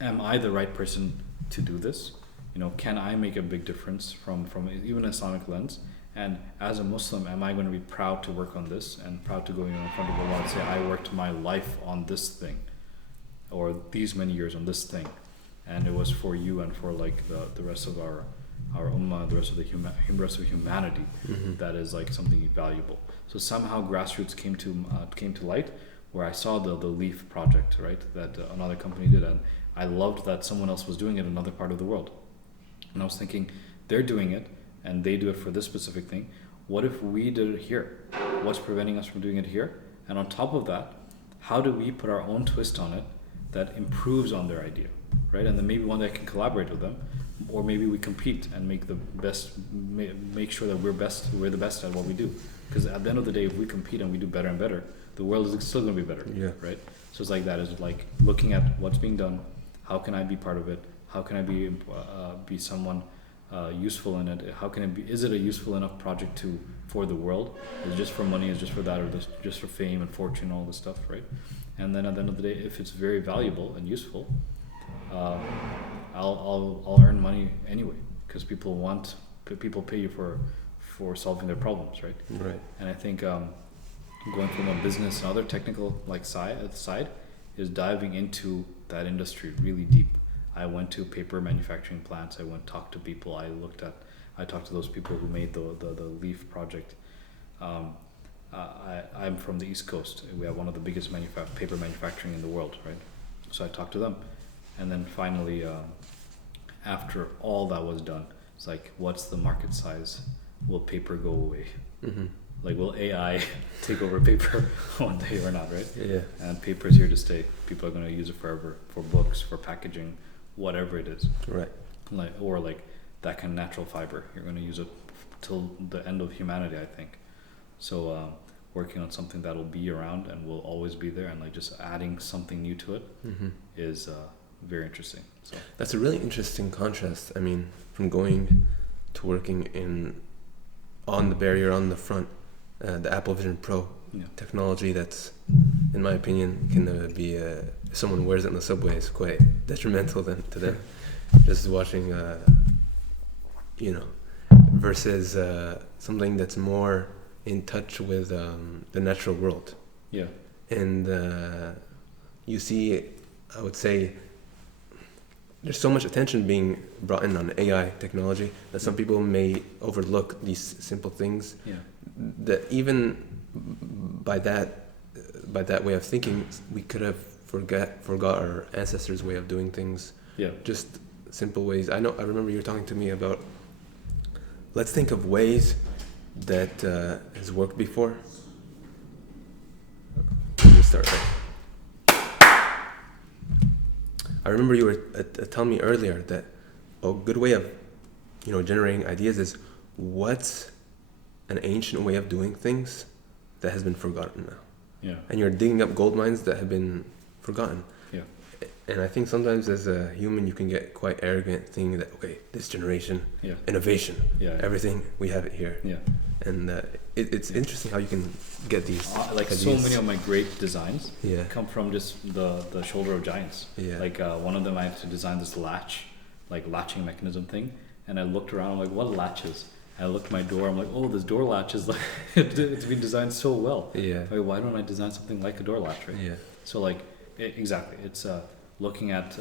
am I the right person to do this? You know, can I make a big difference from even an Islamic lens? And as a Muslim, am I going to be proud to work on this, and proud to go in front of Allah and say, I worked my life on this thing, or these many years on this thing, and it was for you and for like the rest of our ummah, the rest of rest of humanity, that is like something valuable. So somehow grassroots came to light, where I saw the Leaf project, right, that another company did, and I loved that someone else was doing it in another part of the world. And I was thinking, they're doing it, and they do it for this specific thing. What if we did it here? What's preventing us from doing it here? And on top of that, how do we put our own twist on it that improves on their idea, right? And then maybe one day I can collaborate with them, or maybe we compete and make the best, make sure that we're the best at what we do. Because at the end of the day, if we compete and we do better and better, the world is still going to be better, right? So it's like that. Is like looking at what's being done. How can I be part of it? How can I be someone useful in it? How can it be? Is it a useful enough project for the world? Is it just for money? Is it just for that, or just for fame and fortune, all this stuff, right? And then at the end of the day, if it's very valuable and useful, I'll earn money anyway, because people pay you for solving their problems, right? Right. And I think going from a business and other technical side is diving into that industry really deep. I went to paper manufacturing plants. I talked to people. I talked to those people who made the Leaf project. I'm from the East Coast. We have one of the biggest paper manufacturing in the world, right? So I talked to them, and then finally, after all that was done, it's like, what's the market size? Will paper go away? Like, will AI take over paper one day or not, right? Yeah. And paper is here to stay. People are going to use it forever, for books, for packaging, whatever it is. Right. Like that kind of natural fiber. You're going to use it till the end of humanity, I think. So working on something that'll be around and will always be there, and like just adding something new to it is very interesting. So that's a really interesting contrast. I mean, from going to working on the barrier on the front, the Apple Vision Pro technology that's, in my opinion, can be if someone wears it in the subway, is quite detrimental to them. Just watching, versus something that's more in touch with the natural world. Yeah. And you see, I would say, there's so much attention being brought in on AI technology that some people may overlook these simple things. Yeah. That even by that way of thinking, we could have forgot our ancestors' way of doing things. Yeah. Just simple ways. I remember you were talking to me about, let's think of ways that has worked before. Let's start right. I remember you were telling me earlier that a good way of, generating ideas is, what's an ancient way of doing things that has been forgotten now. Yeah. And you're digging up gold mines that have been forgotten. Yeah. And I think sometimes as a human, you can get quite arrogant, thinking that, okay, this generation, innovation, everything, we have it here. Yeah. And it's interesting how you can get these ideas. So many of my great designs come from just the shoulder of giants. Yeah. Like one of them, I had to design this latching mechanism thing, and I looked around, I'm like, what latches? I looked at my door, I'm like, oh, this door latch is like, it's been designed so well. Yeah. Like, why don't I design something like a door latch, right? Yeah. So exactly, it's looking at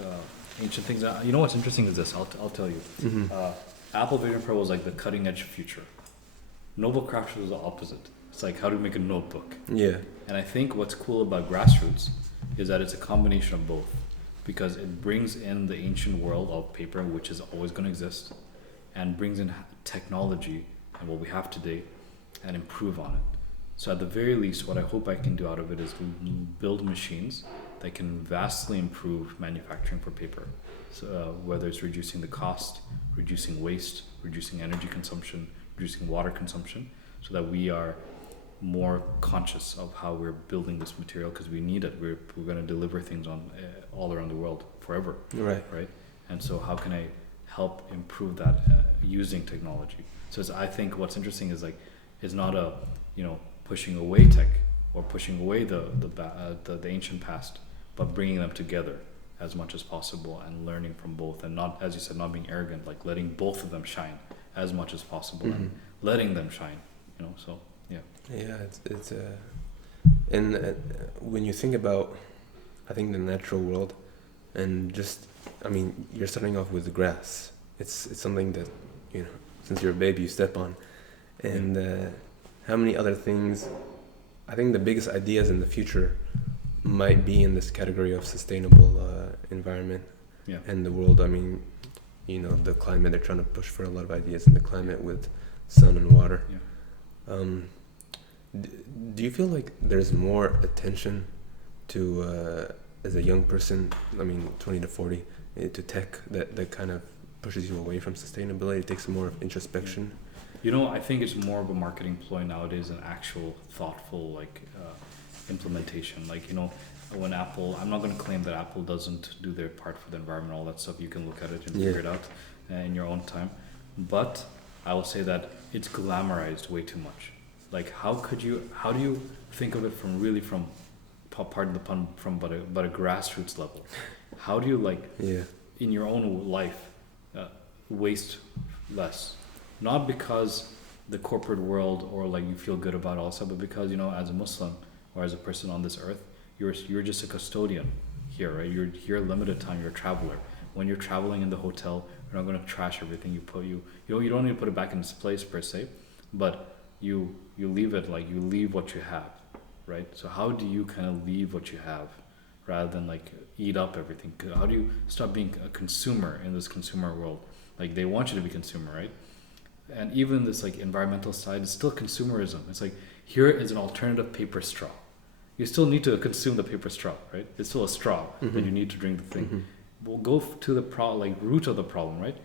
ancient things. You know what's interesting is this, I'll tell you. Mm-hmm. Apple Vision Pro was like the cutting edge future. Noble Crafts was the opposite. It's like, how do we make a notebook? Yeah. And I think what's cool about Grassroots is that it's a combination of both, because it brings in the ancient world of paper, which is always going to exist, and brings in technology and what we have today and improve on it. So at the very least, what I hope I can do out of it is build machines that can vastly improve manufacturing for paper. So whether it's reducing the cost, reducing waste, reducing energy consumption, reducing water consumption, so that we are more conscious of how we're building this material, because we need it. We're going to deliver things on all around the world forever. Right. And so how can I help improve that using technology? So I think what's interesting is it's not a pushing away tech or pushing away the ancient past, but bringing them together as much as possible and learning from both, and not, as you said, not being arrogant, like letting both of them shine as much as possible. Mm-hmm. And letting them shine, so it's and when you think about, I think, the natural world, and just, you're starting off with the grass. It's something that, since you're a baby, you step on. And how many other things, I think the biggest ideas in the future might be in this category of sustainable environment and the world. The climate, they're trying to push for a lot of ideas in the climate with sun and water. Do you feel like there's more attention to, as a young person, 20 to 40, to tech that kind of pushes you away from sustainability? It takes more of introspection. I think it's more of a marketing ploy nowadays than actual thoughtful implementation. When Apple, I'm not going to claim that Apple doesn't do their part for the environment, all that stuff. You can look at it and figure it out in your own time. But I will say that it's glamorized way too much. How do you think of it from pardon the pun, but a grassroots level? How do you in your own life waste less? Not because the corporate world or you feel good about all stuff, but because as a Muslim or as a person on this earth, you're just a custodian here, right? You're here limited time. You're a traveler. When you're traveling in the hotel, you're not going to trash everything you put. You don't need to put it back in its place per se, but you leave it, you leave what you have, right? So how do you kind of leave what you have rather than eat up everything? How do you stop being a consumer in this consumer world? They want you to be consumer, right? And even this environmental side is still consumerism. It's here is an alternative paper straw. You still need to consume the paper straw, right? It's still a straw that you need to drink the thing. Mm-hmm. We'll go to the root of the problem, right?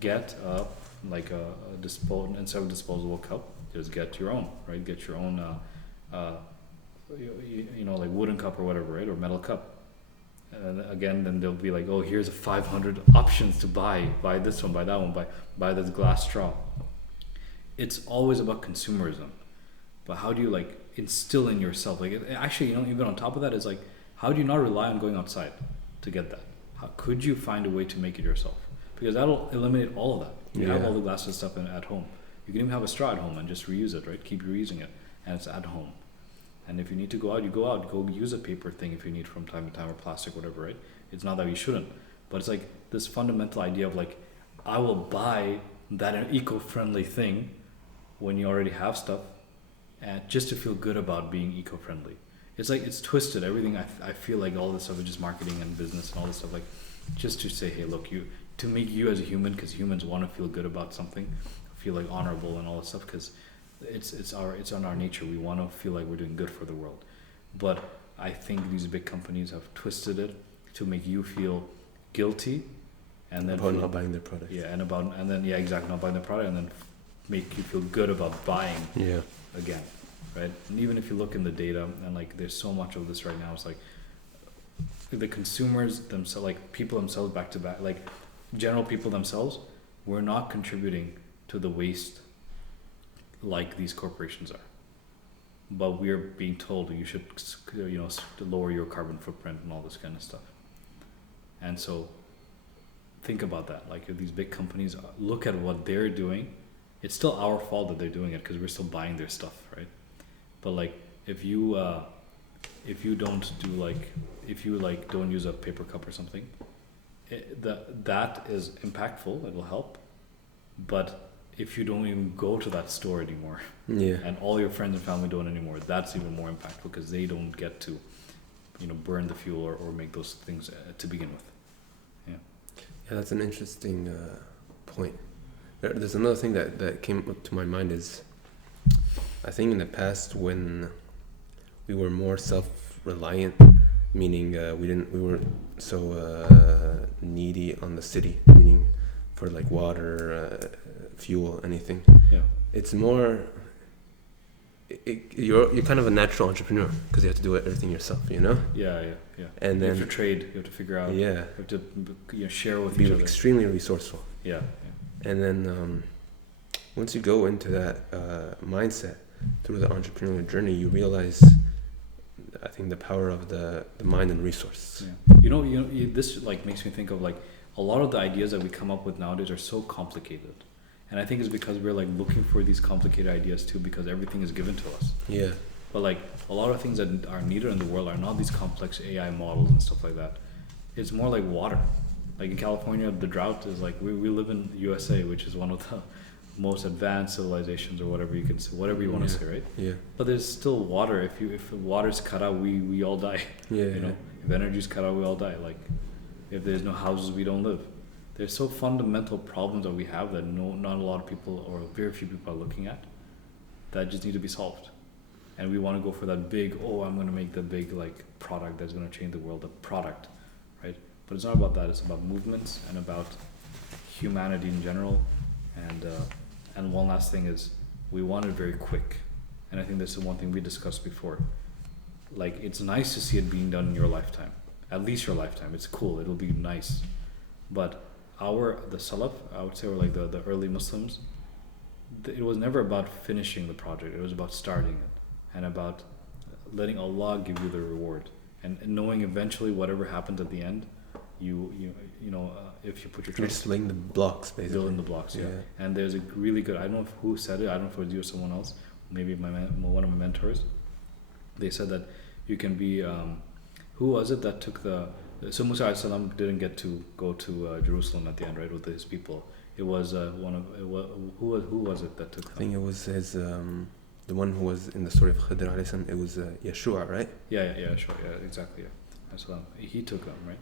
Get a instead of disposable cup, just get your own, right? Get your own, wooden cup or whatever, right? Or metal cup. And again, then they'll be like, oh, here's 500 options to buy this one, buy that one, buy this glass straw. It's always about consumerism, but how do you like instill in yourself, like actually, even on top of that is like, how do you not rely on going outside to get that? How could you find a way to make it yourself? Because that'll eliminate all of that. You have all the glasses stuff at home. You can even have a straw at home and just reuse it, right? Keep reusing it, and it's at home. And if you need to go out, you go out. Go use a paper thing if you need from time to time, or plastic, whatever, right? It's not that you shouldn't, but it's like this fundamental idea of like, I will buy that eco-friendly thing when you already have stuff, and just to feel good about being eco-friendly. It's like, it's twisted. Everything, I feel like all this stuff is just marketing and business and all this stuff, like just to say, hey, look, to make you as a human, because humans want to feel good about something, feel like honorable and all this stuff, because it's on our nature. We want to feel like we're doing good for the world. But I think these big companies have twisted it to make you feel guilty, and then about not buying their product. Exactly, not buying the product, and then make you feel good about buying again, right? And even if you look in the data, and like there's so much of this right now, it's like the consumers themselves, like people themselves, back to back, like general people themselves, we're not contributing to the waste like these corporations are, but we're being told you should, to lower your carbon footprint and all this kind of stuff. And so think about that. Like if these big companies look at what they're doing, it's still our fault that they're doing it because we're still buying their stuff, right? But like if you don't use a paper cup or something, that is impactful. It will help, but if you don't even go to that store anymore, and all your friends and family don't anymore, that's even more impactful because they don't get to, burn the fuel or make those things to begin with. Yeah, that's an interesting point. There's another thing that came up to my mind is, I think in the past when we were more self-reliant, meaning we were so needy on the city, meaning for like water, fuel, anything. Yeah. It's more. You're kind of a natural entrepreneur because you have to do everything yourself, Yeah. And then you have to trade. You have to figure out. Yeah. You have to share with be each other. extremely resourceful. Yeah. And then once you go into that mindset through the entrepreneurial journey, you realize, I think, the power of the mind and resource. Yeah. This like makes me think of like a lot of the ideas that we come up with nowadays are so complicated. And I think it's because we're like looking for these complicated ideas too, because everything is given to us. Yeah. But like a lot of things that are needed in the world are not these complex AI models and stuff like that. It's more like water. Like in California, the drought is like, we live in the USA, which is one of the most advanced civilizations, or whatever you can say, whatever you want to say, right? Yeah. But there's still water. If water's cut out, we all die. Yeah. If energy's cut out, we all die. Like if there's no houses, we don't live. There's so fundamental problems that we have that not a lot of people, or very few people, are looking at, that just need to be solved. And we want to go for that big, I'm going to make the big like product that's going to change the world, the product, right? But it's not about that. It's about movements and about humanity in general. And one last thing is, we want it very quick. And I think this is one thing we discussed before. Like, it's nice to see it being done in your lifetime, at least your lifetime. It's cool. It'll be nice. But the Salaf, I would say, or like the early Muslims, it was never about finishing the project. It was about starting it, and about letting Allah give you the reward, and knowing eventually whatever happens at the end, if you put your trust. You're just laying the blocks, basically. Building the blocks, yeah. And there's a really good, I don't know who said it, I don't know if it was you or someone else, maybe one of my mentors. They said that you can be, who was it that took so Musa alayhi salam didn't get to go to Jerusalem at the end, right, with his people. It was who was it that took them? I think it was his, the one who was in the story of Khidr alayhi salam. It was Yeshua, right? Yeah, sure, yeah, exactly, yeah. So he took them, right?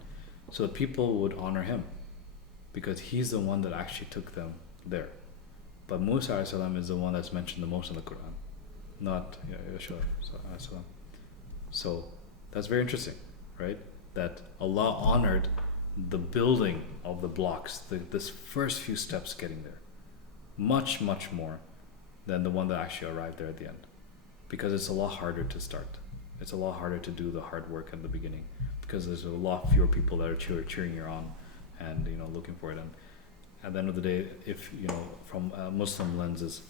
So the people would honor him because he's the one that actually took them there. But Musa alayhi salam is the one that's mentioned the most in the Quran, not Yeshua alayhi salam. So that's very interesting, right? That Allah honored the building of the blocks, this first few steps getting there, much, much more than the one that actually arrived there at the end, because it's a lot harder to start. It's a lot harder to do the hard work at the beginning because there's a lot fewer people that are cheering you on and looking for it. And at the end of the day, if from a Muslim lens, is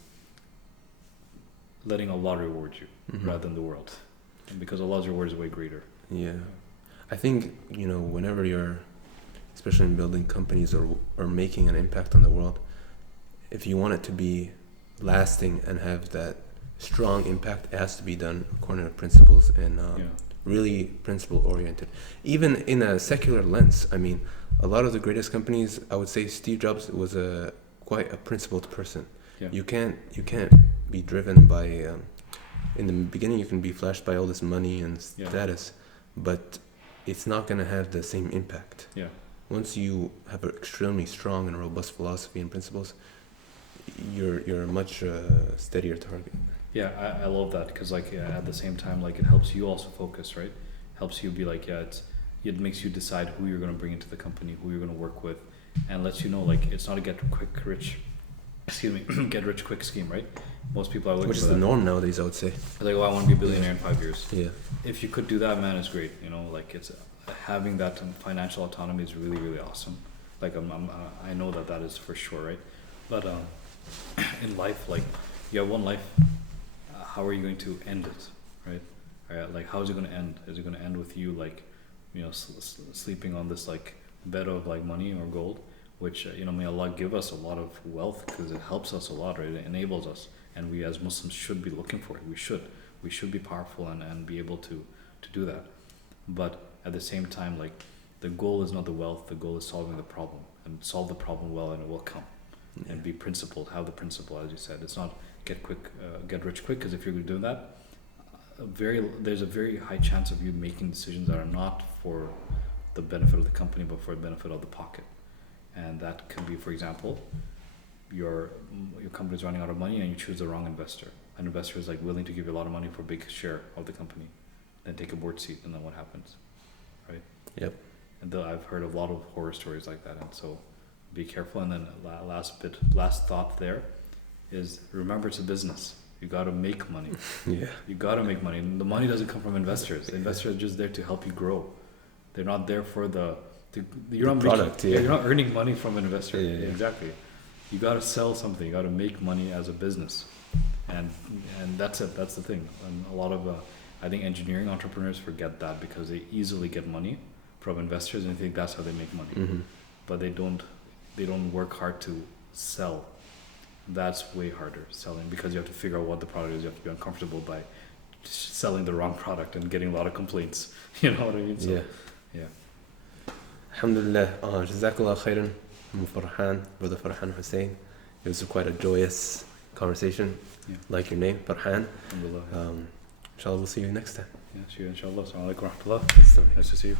letting Allah reward you rather than the world, and because Allah's reward is way greater. Yeah, I think whenever you're, especially in building companies or making an impact on the world, if you want it to be lasting and have that strong impact, it has to be done according to principles and really principle oriented. Even in a secular lens, I mean, a lot of the greatest companies, I would say Steve Jobs was quite a principled person. Yeah. You can't be driven by in the beginning you can be flashed by all this money and status, but it's not going to have the same impact. Yeah. Once you have an extremely strong and robust philosophy and principles, you're a much steadier target. Yeah, I love that because at the same time, it helps you also focus, right? Helps you be it makes you decide who you're going to bring into the company, who you're going to work with, and lets you know it's not a get rich quick scheme, right? Most people are looking which for is the norm nowadays, I would say. Like, I want to be a billionaire in 5 years. Yeah. If you could do that, man, it's great. It's having that financial autonomy is really, really awesome. I know that is for sure, right? But in life, you have one life. How are you going to end it, right? How is it going to end? Is it going to end with you sleeping on this bed of money or gold, which may Allah give us a lot of wealth because it helps us a lot, right? It enables us, and we as Muslims should be looking for it. We should be powerful and be able to do that. But at the same time, the goal is not the wealth. The goal is solving the problem, and solve the problem well, and it will come. Yeah. And be principled. Have the principle, as you said. It's not get rich quick, because if you're doing that, there's a very high chance of you making decisions that are not for the benefit of the company, but for the benefit of the pocket. And that could be, for example, your company's running out of money and you choose the wrong investor. An investor is willing to give you a lot of money for a big share of the company, then take a board seat, and then what happens, right? Yep. And I've heard a lot of horror stories like that, and so be careful. And then last thought there is, remember, it's a business. You got to make money. Yeah. You got to make money. And the money doesn't come from investors. The investors are just there to help you grow. They're not there for you're not earning money from an investor. Yeah. Exactly. You got to sell something. You got to make money as a business. And that's it. That's the thing. And a lot of I think engineering entrepreneurs forget that, because they easily get money from investors and think that's how they make money. Mm-hmm. But they don't work hard to sell. That's way harder, selling, because you have to figure out what the product is. You have to be uncomfortable by selling the wrong product and getting a lot of complaints. You know what I mean? So, yeah. Alhamdulillah. Jazakallah khairan, brother Farhan Hossein. It was quite a joyous conversation. Yeah. Like your name, Farhan. Alhamdulillah. Inshallah, we'll see you next time. Yeah, see you inshallah. Assalamu alaikum wa rahmatullah. Nice to see you.